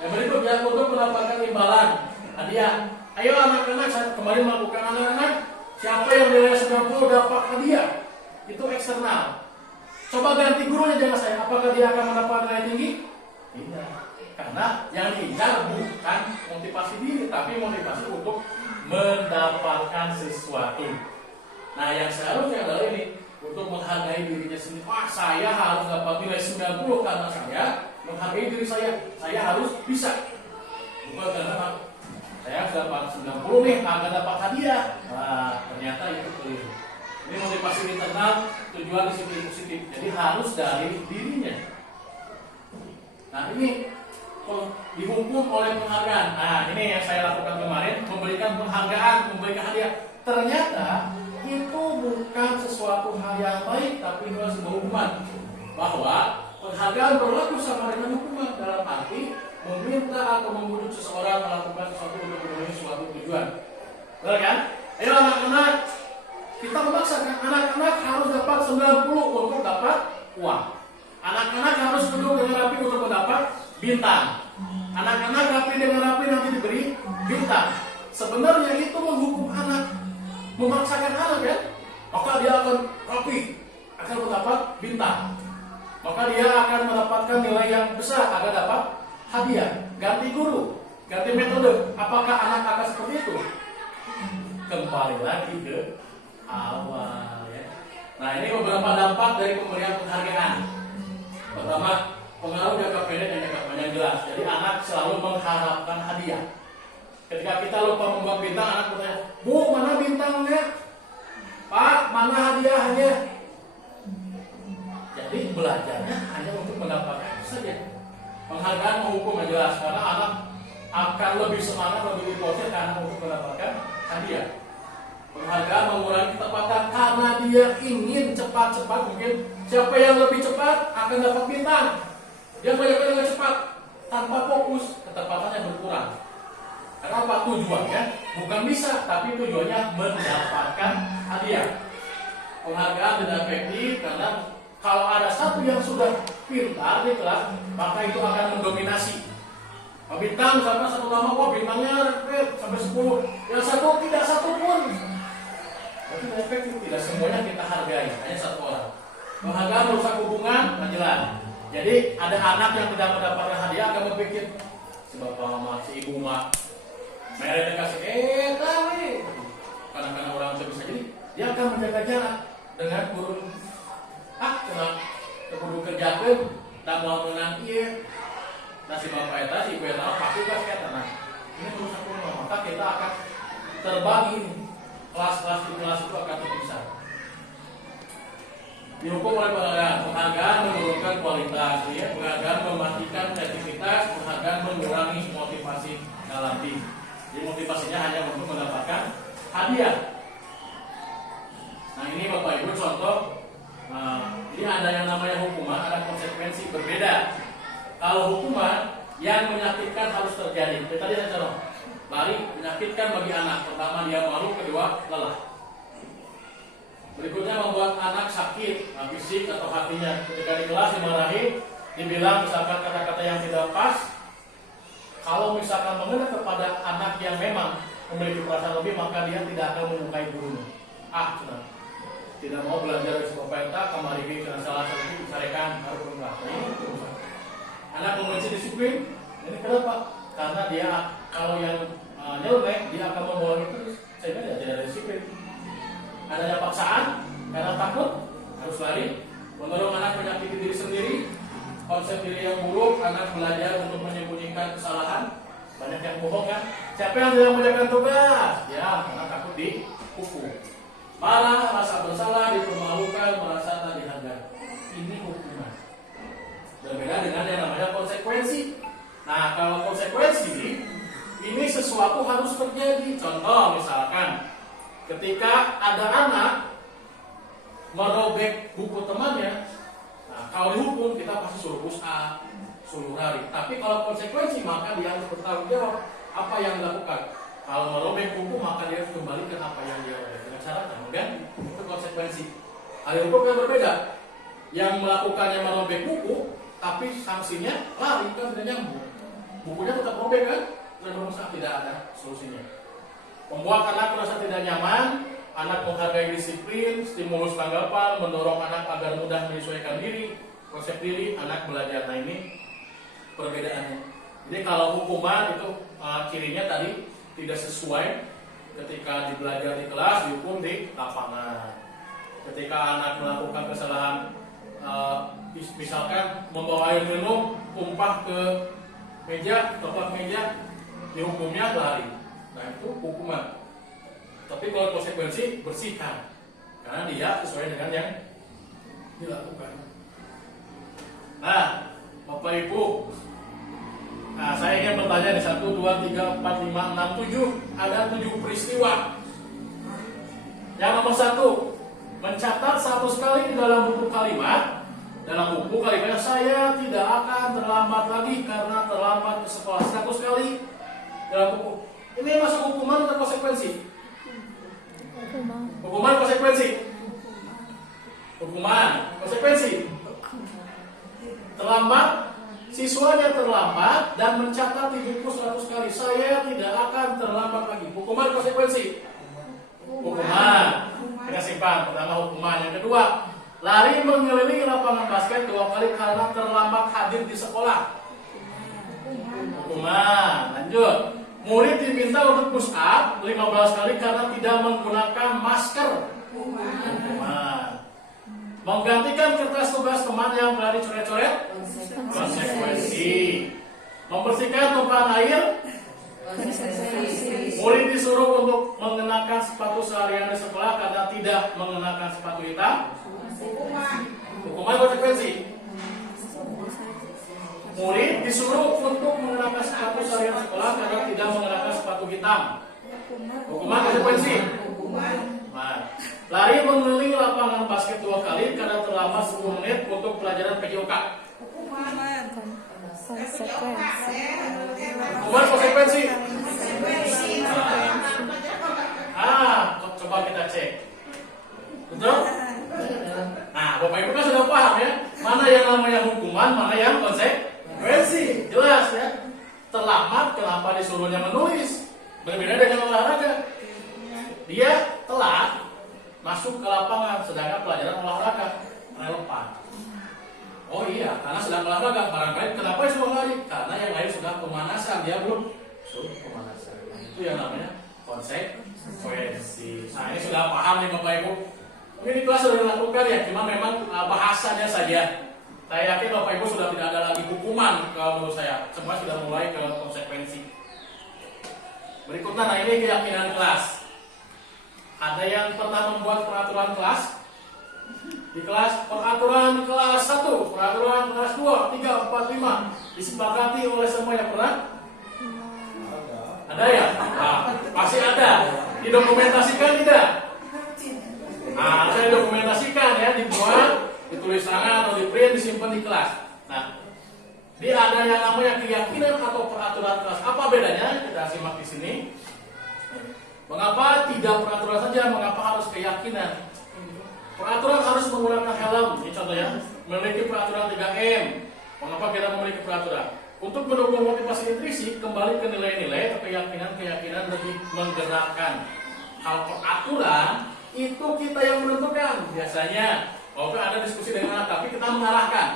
Yang berikutnya untuk mendapatkan imbalan hadiah. Ayo anak-anak, saya kemarin melakukan anak-anak. Siapa yang nilai 90 dapat hadiah? Itu eksternal. Coba ganti gurunya jangan saya. Apakah dia akan mendapat nilai tinggi? Tidak. Karena yang diincar bukan motivasi diri, tapi motivasi untuk mendapatkan sesuatu. Nah, yang seharusnya adalah ini untuk menghargai dirinya sendiri. Saya harus dapat nilai 90 karena saya menghargai diri saya. Saya harus bisa. Bukan karena saya harus dapat 90 nih agar dapat hadiah. Nah, ternyata itu keliru. Ini motivasi internal, tujuan disiplin positif. Jadi harus dari dirinya. Nah ini dihukum oleh penghargaan. Nah ini yang saya lakukan kemarin, memberikan penghargaan, memberikan hadiah. Ternyata itu bukan sesuatu hal yang baik, tapi itu sebuah hukuman. Bahwa penghargaan berlaku sama dengan hukuman, dalam arti meminta atau membujuk seseorang melakukan sesuatu untuk memenuhi suatu tujuan. Benar kan? Ayo anak-anak, kita memaksakan anak-anak harus dapat 90 untuk dapat uang. Anak-anak harus duduk dengan rapi untuk mendapat bintang. Anak-anak rapi dengan rapi nanti diberi bintang. Sebenarnya itu menghukum anak, memaksakan anak kan? Maka dia akan rapi, akan mendapat bintang. Maka dia akan mendapatkan nilai yang besar, akan dapat hadiah. Ganti guru, ganti metode. Apakah anak akan seperti itu? Kembali lagi ke awal ya. Nah ini beberapa dampak dari pemberian penghargaan. Pertama, pengaruh jangka pendek dan jangka panjang jelas. Jadi anak selalu mengharapkan hadiah. Ketika kita lupa membuat bintang, anak bertanya, Bu, mana bintangnya? Pak, mana hadiahnya? Jadi belajarnya hanya untuk mendapatkan itu saja. Penghargaan menghukum yang jelas, karena anak akan lebih semangat, lebih fokus karena untuk mendapatkan hadiah. Penghargaan mengurangi ketepatan karena dia ingin cepat-cepat. Mungkin siapa yang lebih cepat akan dapat bintang. Dia banyak dengan cepat tanpa fokus, ketepatannya berkurang. Karena apa tujuannya? Bukan bisa, tapi tujuannya mendapatkan hadiah. Penghargaan tidak efektif karena kalau ada satu yang sudah pintar di kelas, maka itu akan mendominasi. Bintang misalkan satu nama, wah bintangnya sampai 10. Yang satu tidak satu pun. Tapi tidak efektif, tidak semuanya kita hargai, hanya satu orang. Penghargaan merusak hubungan, jelas. Jadi ada anak yang tidak mendapatkan hadiah akan berpikir, si bapak mama, si ibu mah, mereka kasih tahu. Karena orang bisa jadi, dia akan menjaga jarak dengan guru. Kena keburu kerjakan, tak mau menang iya. Nasi bapak eta, si ibu eta, pasti kan kata. Nah, ini merusak hubungan, maka kita akan terbagi. Kelas-kelas di kelas itu akan terpisah. Dihukum oleh penghargaan menurunkan kualitas, ya. Penghargaan mematikan kreativitas, penghargaan mengurangi motivasi dalam tim. Jadi motivasinya hanya untuk mendapatkan hadiah. Nah ini Bapak Ibu contoh. Ini ada yang namanya hukuman, ada konsekuensi berbeda. Kalau hukuman yang menyakitkan harus terjadi. Tadi saya contoh. Lari menyakitkan bagi anak. Pertama dia malu, kedua lelah. Berikutnya membuat anak sakit, fisik atau hatinya. Ketika di kelas dimarahi, dibilang misalkan kata-kata yang tidak pas. Kalau misalkan mengena kepada anak yang memang memiliki perasaan lebih, maka dia tidak akan menyukai gurunya. Sudah. Tidak mau belajar di sebuah pentak, kembali ke salah satu disarekan harus berubah. Anak membenci disiplin. Ini kenapa? Karena dia kalau yang nyeleneh dia akan membohongi terus, sehingga dia tidak disiplin. Adanya paksaan karena takut harus lari, mendorong anak menyakiti diri sendiri, konsep diri yang buruk, anak belajar untuk menyembunyikan kesalahan, banyak yang bohong kan. Siapa yang tidak mengerjakan tugas? Ya, karena takut dihukum. Marah, rasa bersalah, dipermalukan, merasa tak dihargai. Ini hukuman. Berbeda dengan yang namanya konsekuensi. Nah, kalau konsekuensi ini sesuatu harus terjadi. Contoh misalkan ketika ada anak merobek buku temannya, nah, kalau dihukum kita pasti suruh push up, suruh lari. Tapi kalau konsekuensi maka dia harus bertanggung jawab apa yang dilakukan. Kalau merobek buku maka dia harus kembalikan apa yang dia robek dengan syaratnya. Kemudian itu konsekuensi. Ada hukum yang berbeda. Yang melakukannya merobek buku, tapi sanksinya lari kan tidak nyambung. Bukunya tetap robek kan? Tidak ada solusinya. Membuat anak merasa tidak nyaman, anak menghargai disiplin, stimulus tanggapan, mendorong anak agar mudah menyesuaikan diri, konsep diri, anak belajar. Nah ini perbedaannya. Jadi kalau hukuman itu cirinya tadi tidak sesuai ketika belajar di kelas, dihukum di lapangan. Ketika anak melakukan kesalahan, misalkan membawa air minum, tumpah ke meja, tempat meja, dihukumnya lari. Nah itu hukuman. Tapi kalau konsekuensi bersihkan, karena dia sesuai dengan yang dilakukan. Nah, Bapak Ibu. Nah, saya ingin bertanya di 1, 2, 3, 4, 5, 6, 7. Ada 7 peristiwa. Yang nomor 1, mencatat satu sekali di dalam buku kalimat. Dalam buku kalimatnya, saya tidak akan terlambat lagi karena terlambat ke sekolah. 100 kali dalam buku. Ini masuk hukuman atau konsekuensi? Hukuman konsekuensi. Hukuman konsekuensi. Terlambat, siswanya terlambat dan mencatat di buku 100 kali. Saya tidak akan terlambat lagi. Hukuman konsekuensi. Hukuman. Kita simpan. Pertama hukuman. Yang kedua, lari mengelilingi lapangan basket 2 kali karena terlambat hadir di sekolah. Hukuman. Lanjut. Murid diminta untuk push up 15 kali karena tidak menggunakan masker. Hukuman. Menggantikan kertas tugas teman yang telah dicoret-coret. Konsekuensi. Membersihkan tumpahan air. Murid disuruh untuk mengenakan sepatu seharian di sekolah karena tidak mengenakan sepatu hitam. Hukuman konsekuensi. Murid disuruh untuk mengenakan sepatu seharian di sekolah karena tidak mengenakan sepatu hitam. Hukuman konsekuensi. Nah, lari mengelilingi lapangan basket 2 kali karena terlambat 10 menit untuk pelajaran PJOK. Hukuman konsekuensi. Coba kita cek. Betul? Nah, Bapak Ibu kan sudah paham ya, mana yang namanya hukuman, mana yang konsekuensi. Jelas ya. Terlambat kenapa disuruhnya menulis? Berbeda dengan olahraga. Dia telat masuk ke lapangan, sedangkan pelajaran olahraga relevan. Oh iya, karena sedang olahraga. Barangkali kenapa disuruh lari? Karena yang lain sudah pemanasan, dia belum suruh pemanasan. Itu yang namanya konsekuensi. Nah, ini sudah paham nih Bapak Ibu. Mungkin di kelas sudah dilakukan ya, cuma memang bahasanya saja. Saya yakin Bapak Ibu sudah tidak ada lagi hukuman kalau menurut saya. Semua sudah mulai ke konsekuensi. Berikutnya, nah ini keyakinan kelas. Ada yang pernah membuat peraturan kelas? Di kelas, peraturan kelas 1, peraturan kelas 2, 3, 4, 5 disepakati oleh semua yang pernah? Ada ya? Nah, pasti ada. Didokumentasikan tidak? Nah, saya dokumentasikan ya, dibuat, ditulis tangan atau di print, disimpan di kelas. Nah, dia ada yang namanya keyakinan atau peraturan kelas. Apa bedanya? Kita simak di sini. Mengapa tidak peraturan saja? Mengapa harus keyakinan? Peraturan harus menggunakan helm. Ini contohnya, memiliki peraturan 3M. Mengapa kita memiliki peraturan? Untuk mendukung motivasi intrinsik, kembali ke nilai-nilai atau keyakinan lebih menggerakkan. Kalau peraturan itu kita yang menentukan. Biasanya, walaupun ada diskusi dengan anak, tapi kita mengarahkan.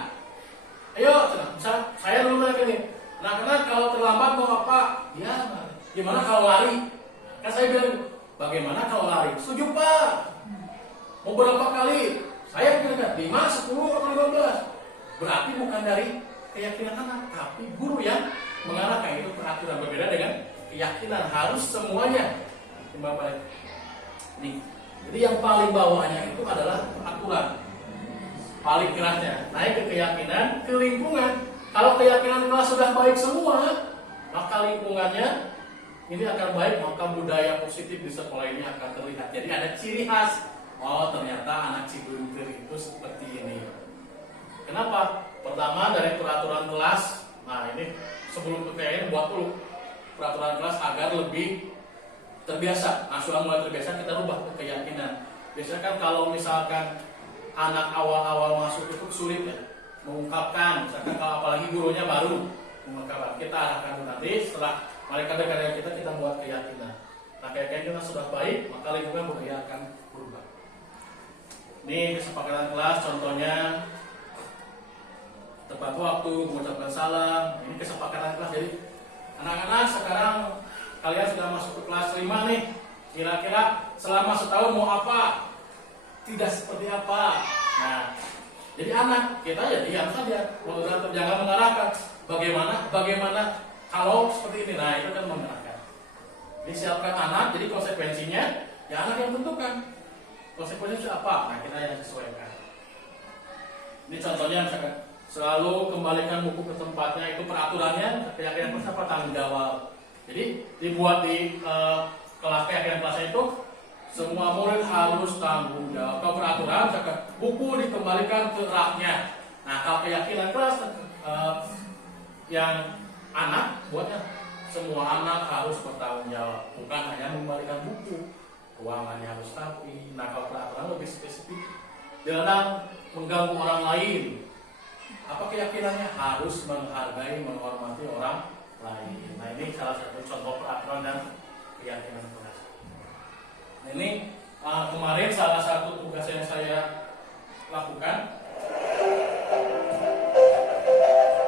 Ayo, bisa saya dulu ini. Nah, kalau terlambat mau apa? Ya, gimana kalau lari? Kan saya bilang, bagaimana kalau lari? Setuju Pak. Mau berapa kali? Saya bilang 5, 10, atau 15. Berarti bukan dari keyakinan anak, tapi guru yang mengarahkan. Itu peraturan. Berbeda dengan keyakinan. Harus semuanya. Nih. Jadi yang paling bawahnya itu adalah peraturan. Paling kerasnya. Naik ke keyakinan, ke lingkungan. Kalau keyakinan kelas sudah baik semua, maka lingkungannya ini akan baik, maka budaya positif di sekolah ini akan terlihat. Jadi ada ciri khas. Oh, ternyata anak Cibuntir itu seperti ini. Kenapa? Pertama dari peraturan kelas. Nah, ini sebelum ini buat dulu peraturan kelas agar lebih terbiasa. Nah, sudah mulai terbiasa, kita rubah ke keyakinan. Biasanya kan kalau misalkan anak awal-awal masuk itu sulit ya mengungkapkan. Misalkan kalau apalagi gurunya baru mengungkapkan. Kita arahkan nanti setelah mereka dekat dengan kita buat keyakinan. Nah, keyakinan kita sudah baik, maka lingkungan budaya akan berubah. Ini kesepakatan kelas, contohnya tepat waktu, mengucapkan salam. Ini kesepakatan kelas. Jadi anak-anak sekarang kalian sudah masuk ke kelas 5 nih. Kira-kira selama setahun mau apa? Tidak seperti apa. Nah, jadi anak kita ya diam saja. Jangan mengarahkan. Bagaimana kalau seperti ini. Nah, itu kan mengarahkan. Disiapkan anak, jadi konsekuensinya ya anak yang tentukan. Konsekuensinya apa? Nah, kita yang sesuaikan. Ini contohnya misalkan selalu kembalikan buku ke tempatnya, itu peraturannya. Keyakinan kelas apa? Tanggung jawab. Jadi dibuat di kelas keyakinan kelasnya itu semua murid harus tanggung jawab. Kalau peraturan, buku dikembalikan ke raknya. Nah, kalau keyakinan kelas yang anak buatnya semua anak harus bertanggung jawab, bukan hanya mengembalikan buku, ruangannya harus rapi. Nah, kalau peraturan lebih spesifik, dilarang mengganggu orang lain. Apa keyakinannya? Harus menghargai, menghormati orang lain. Nah, ini salah satu contoh peraturan dan keyakinan kelas. Nah, ini kemarin salah satu tugas yang saya lakukan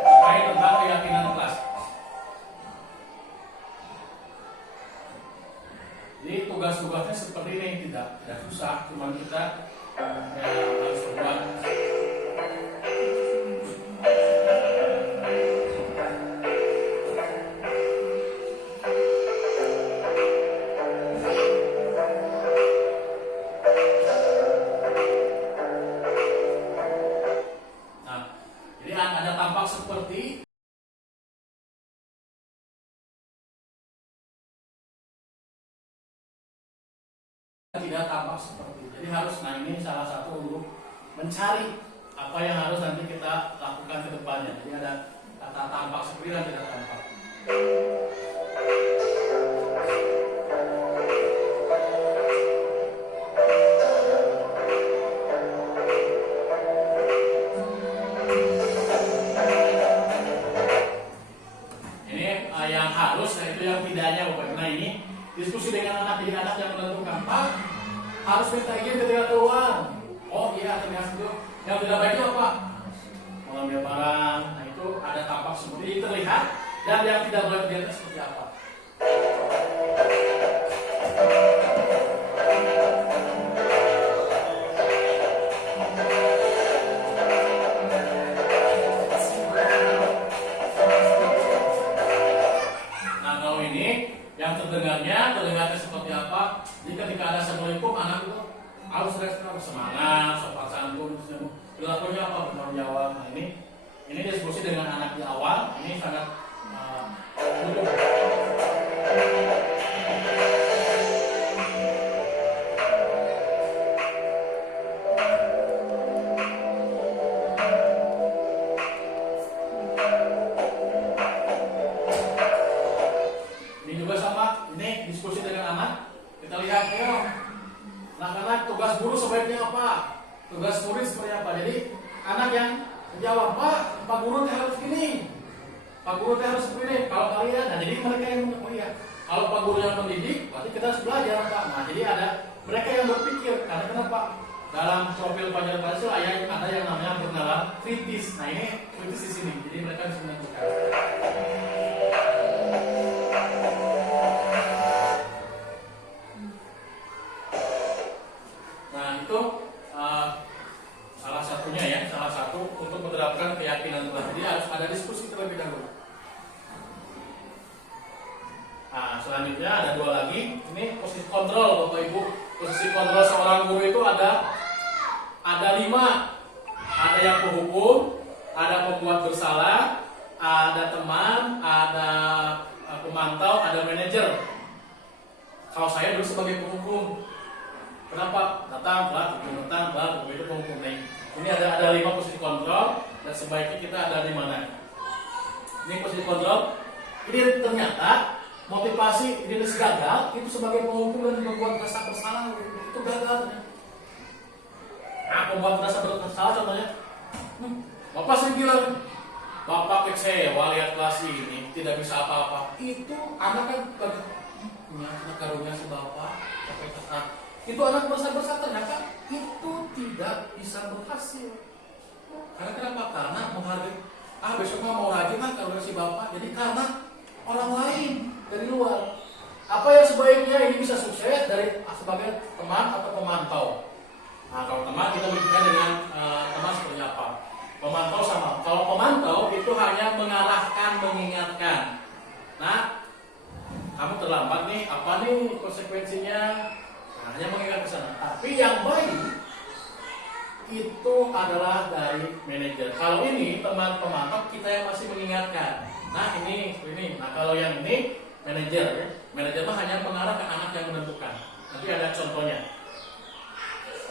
terkait tentang keyakinan kelas. Jadi tugas-tugasnya seperti ini, tidak susah, cuma kita harus buat. Tidak tampak seperti itu. Jadi harus, nah ini salah satu untuk mencari apa yang harus nanti kita lakukan ke depannya. Jadi ada kata tampak seperti dan tidak tampak. Ini yang harus, nah itu yang tidaknya Bapak. Nah ini diskusi dengan anak, jadi anak yang menentukan, Pak harus minta izin ketika keluar. Oh iya, ternyata itu. Yang tidak baiknya apa? Mengambil barang. Nah itu ada tampak seperti ini terlihat, dan yang tidak boleh terlihat seperti apa. Nah kalau ini yang terdengarnya seperti apa? Jadi ketika ada assalamualaikum, anak itu harus respon semangat, sopan santun, perilakunya apa? Bertanggung jawab. Nah ini diskusi dengan anak di awal, ini sangat butuh. Ini juga sama, ini diskusi dengan anak. Kita lihat ya, anak-anak tugas guru sebaiknya apa? Tugas murid seperti apa? Jadi anak yang menjawab, Pak Guru harus gini, Pak Guru harus begini. Kalau kalian, nah jadi mereka yang mendidik. Kalau Pak Guru yang mendidik, berarti kita harus belajar Pak. Nah jadi ada mereka yang berpikir. Karena kenapa? Dalam profil pelajar Pancasila ada yang namanya bernalar kritis. Nah ini kritis di sini. Jadi mereka harus menentukan. Salah satu untuk menerapkan keyakinan kelas. Jadi harus ada diskusi terlebih dahulu. Nah, selanjutnya ada dua lagi. Ini posisi kontrol, Bapak Ibu. Posisi kontrol seorang guru itu ada 5. Ada yang penghukum, ada pembuat bersalah, ada teman, ada pemantau, ada manajer. Kalau saya dulu sebagai penghukum, kenapa? Datang, itu penghukum. Ini ada 5 posisi kontrol, dan sebaiknya kita ada di mana? Ini posisi kontrol. Ini ternyata motivasi ini gagal, itu sebagai penghukum dan membuat rasa bersalah itu gagal. Nah, pembuat rasa bersalah contohnya, Bapak sering bilang, Bapak kecewa lihat kelas ini tidak bisa apa-apa. Itu anak kan punya karunia si Bapak, sampai ketat. Itu anak besar-besar ternyata itu tidak bisa berhasil. Karena kenapa? Karena menghargai. Besok mau rajin kan kalau si Bapak. Jadi karena orang lain dari luar. Apa yang sebaiknya ini bisa sukses dari sebagai teman atau pemantau. Nah kalau teman kita berbicara dengan teman seperti apa? Pemantau sama. Kalau pemantau itu hanya mengarahkan, mengingatkan. Nah, kamu terlambat nih. Apa nih konsekuensinya? Hanya mengingat ke sana. Tapi yang baik itu adalah dari manajer. Kalau ini teman pemantau kita yang masih mengingatkan. Nah ini. Nah kalau yang ini manajer ya. Manajer mah hanya pengarah ke anak yang menentukan. Nanti ada contohnya.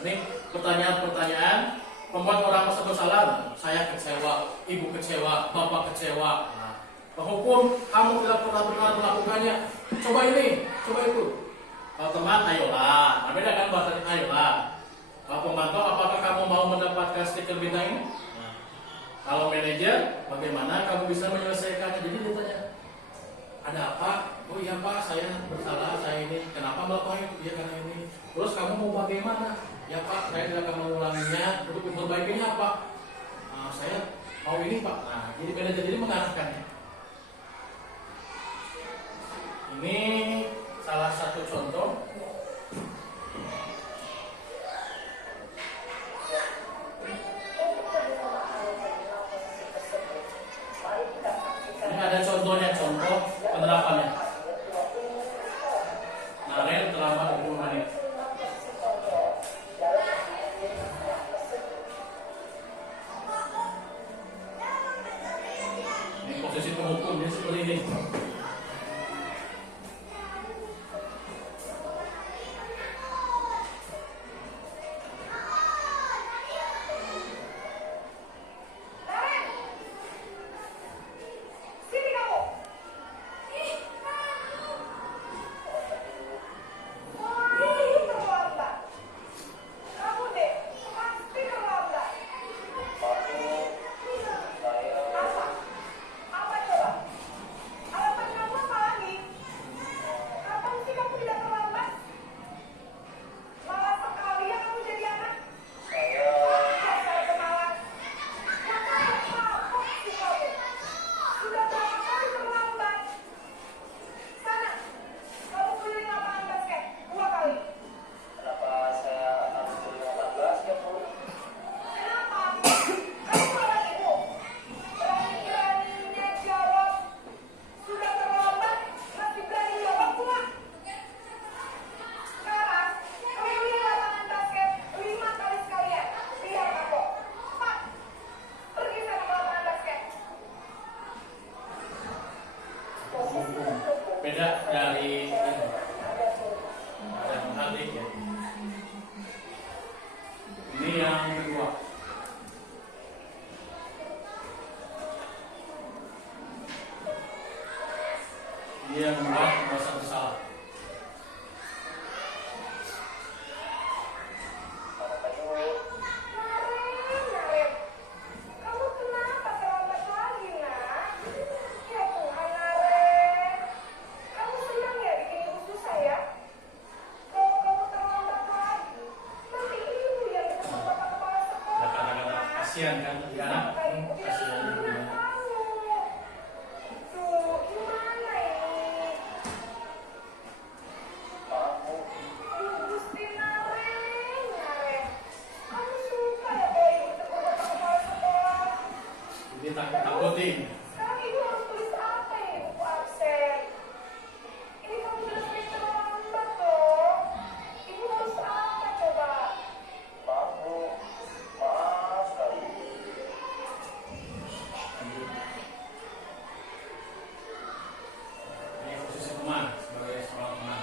Ini pertanyaan-pertanyaan membuat orang tersebut salah. Saya kecewa, ibu kecewa, bapak kecewa. Nah, penghukum kamu tidak pernah benar melakukannya. Coba ini, coba itu. Kalau teman, ayolah. Nah, beda kan bahasanya ayolah. Kalau pemantau, apakah kamu mau mendapatkan stiker bintang ini? Nah, kalau manajer, bagaimana kamu bisa menyelesaikannya? Jadi dia tanya, ada apa? Oh iya Pak, saya bersalah, saya ini. Kenapa melakukan itu? Ya karena ini. Terus kamu mau bagaimana? Ya Pak, saya tidak akan mengulanginya. Untuk memperbaikinya apa? Saya mau ini Pak. Nah, jadi manajer jadi mengarahkannya. Ini salah satu contoh. Ini ada contohnya, contoh penerapannya. Naren selama 20 menit. Ini posisi penghukumnya seperti ini. Beda dari ada menarik ya. Ini yang kedua. Dia membuat merasa bersalah. Kasihan kan, anak kasihan juga. Ini takut-takutin. Sebagai seorang teman.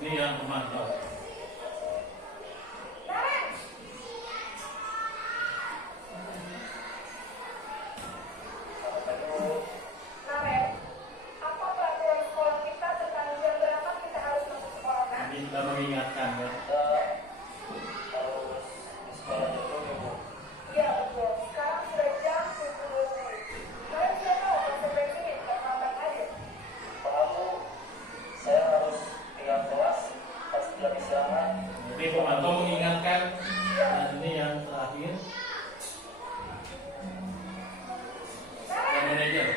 Ini yang pemantau. Ini sudah mengingatkan ya. Jadi pemantau mengingatkan. Dan ini yang terakhir. Yang manajer.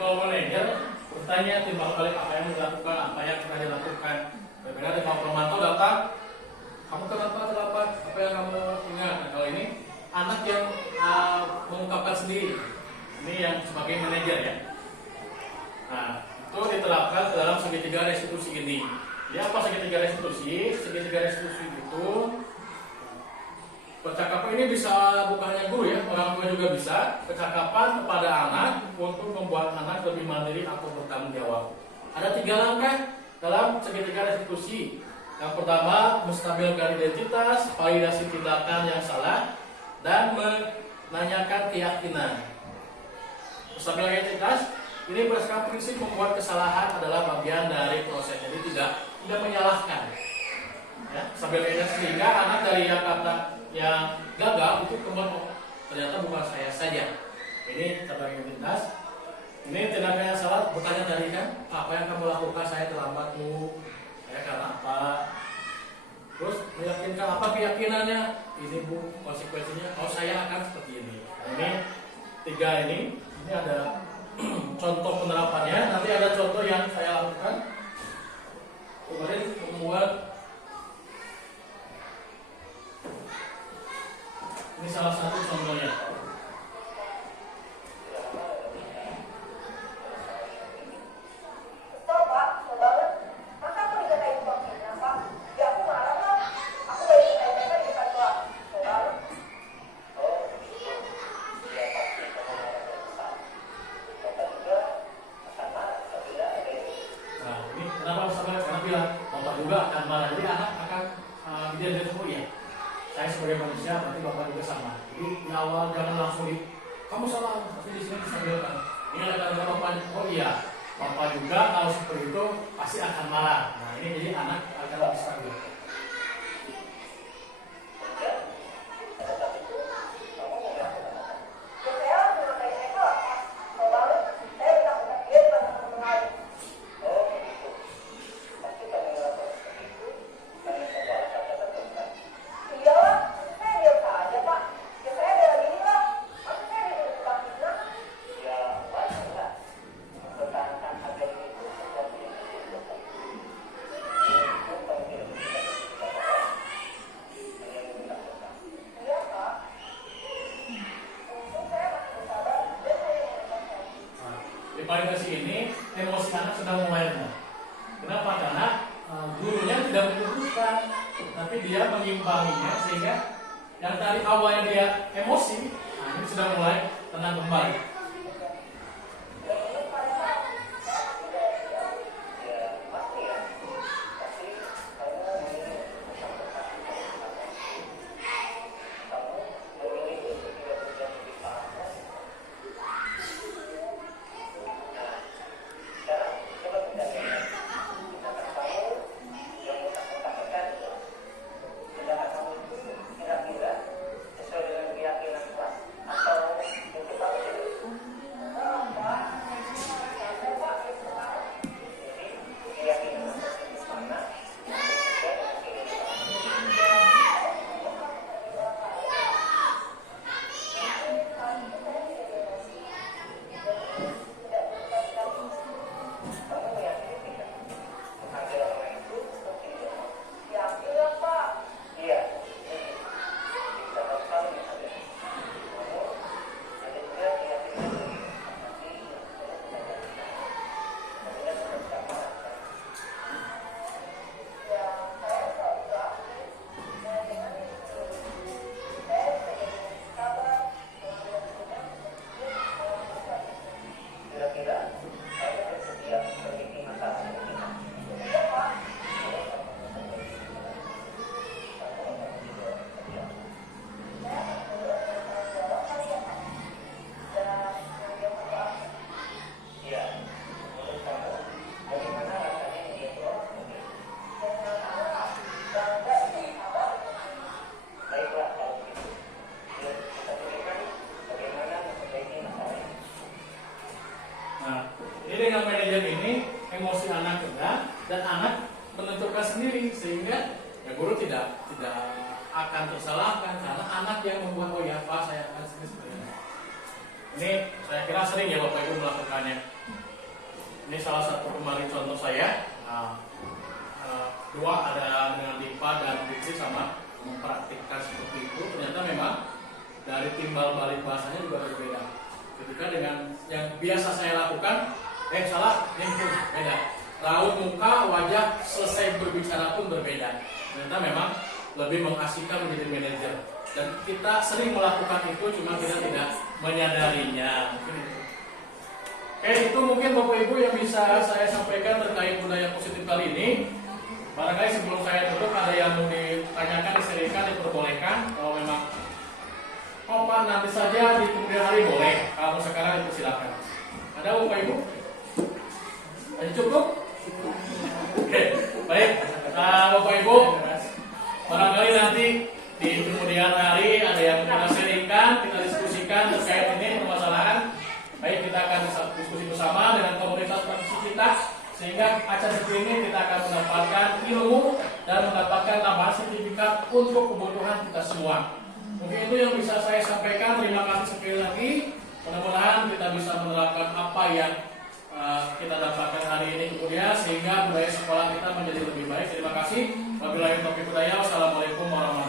Kalau manajer bertanya timbang balik apa yang dilakukan, apa yang pernah dilakukan. Berbeda dengan pemantau datang, kamu kenapa terlambat? Apa yang kamu ingat? Nah, kalau ini anak yang mengungkapkan sendiri, ini yang sebagai manajer ya. Nah, itu diterapkan ke dalam segitiga restitusi ini. Jadi apa segitiga restitusi? Segitiga restitusi itu percakapan ini bisa bukan hanya guru ya, orang tua juga bisa. Percakapan kepada anak untuk membuat anak lebih mandiri atau bertanggung jawab. Ada 3 langkah dalam segitiga restitusi. Yang pertama, menstabilkan identitas, validasi tindakan yang salah, dan menanyakan keyakinan. Menstabilkan identitas ini berdasarkan prinsip membuat kesalahan adalah bagian dari proses, jadi tidak menyalahkan. Ya, stabilkan identitas sehingga anak dari yang kata yang gagal itu kembali, ternyata bukan saya saja. Ini tentang identitas. Ini tindakan yang salah, bertanya tadi kan, apa yang kamu lakukan? Saya terlambat Bu, saya karena apa? Terus meyakinkan apa keyakinannya? Ini Bu, konsekuensinya. Oh saya akan seperti ini. Nah, ini 3 ini ada contoh penerapannya. Nanti ada contoh yang saya lakukan. Kemarin membuat. Ini salah satu contohnya. Nah, ini kenapa sampai karena bilang bapak juga akan marah. Jadi anak akan dia ya. Saya sebagai manusia, berarti bapak juga sama. Jadi di awal jangan langsung kamu salah, tapi di sini disampaikan. Ini ada kata bapak, oh iya, bapak juga kalau seperti itu pasti akan marah. Nah ini jadi anak akan lebih stabil. Validasi ini emosi anak sedang mulai rendah. Kenapa? Karena gurunya tidak menyebutkan, tapi dia mengimbanginya sehingga yang tadi awalnya dia emosi, nah ini sudah mulai tenang kembali. tidak akan tersalahkan karena anak yang membuat, oh ya Pak saya akan seperti ini. Ini saya kira sering ya Bapak Ibu melakukannya. Ini salah satu kemarin contoh saya. Nah, dua ada dengan Dipa dan Fitri sama mempraktikkan seperti itu. Ternyata memang dari timbal balik bahasanya juga berbeda. Ketika dengan yang biasa saya lakukan, salah, yang beda. Raut muka, wajah, selesai berbicara pun berbeda. Ternyata memang lebih mengasihkan menjadi manajer. Dan kita sering melakukan itu, cuma kita tidak menyadarinya. Oke, itu mungkin Bapak Ibu yang bisa saya sampaikan terkait budaya positif kali ini. Barangkali sebelum saya tutup ada yang mau ditanyakan, diserikan, diperbolehkan. Kalau memang Pak nanti saja di kemudian hari boleh. Kalau sekarang dipersilakan. Ada Bapak Ibu? Ada cukup? Oke, baik. Bapak Ibu, barangkali nanti di kemudian hari ada yang kita sharingkan, kita diskusikan terkait ini permasalahan. Baik, kita akan diskusi bersama dengan komunitas praktisi kita, sehingga acara seperti ini kita akan mendapatkan ilmu dan mendapatkan tambahan sertifikat untuk kebutuhan kita semua. Mungkin itu yang bisa saya sampaikan. Terima kasih sekali lagi. Mudah-mudahan kita bisa menerapkan apa yang kita dapatkan hari ini kemudian, sehingga budaya sekolah kita menjadi lebih baik. Terima kasih. Wabillahi taufiq wal hidayah. Wassalamualaikum warahmatullahi wabarakatuh.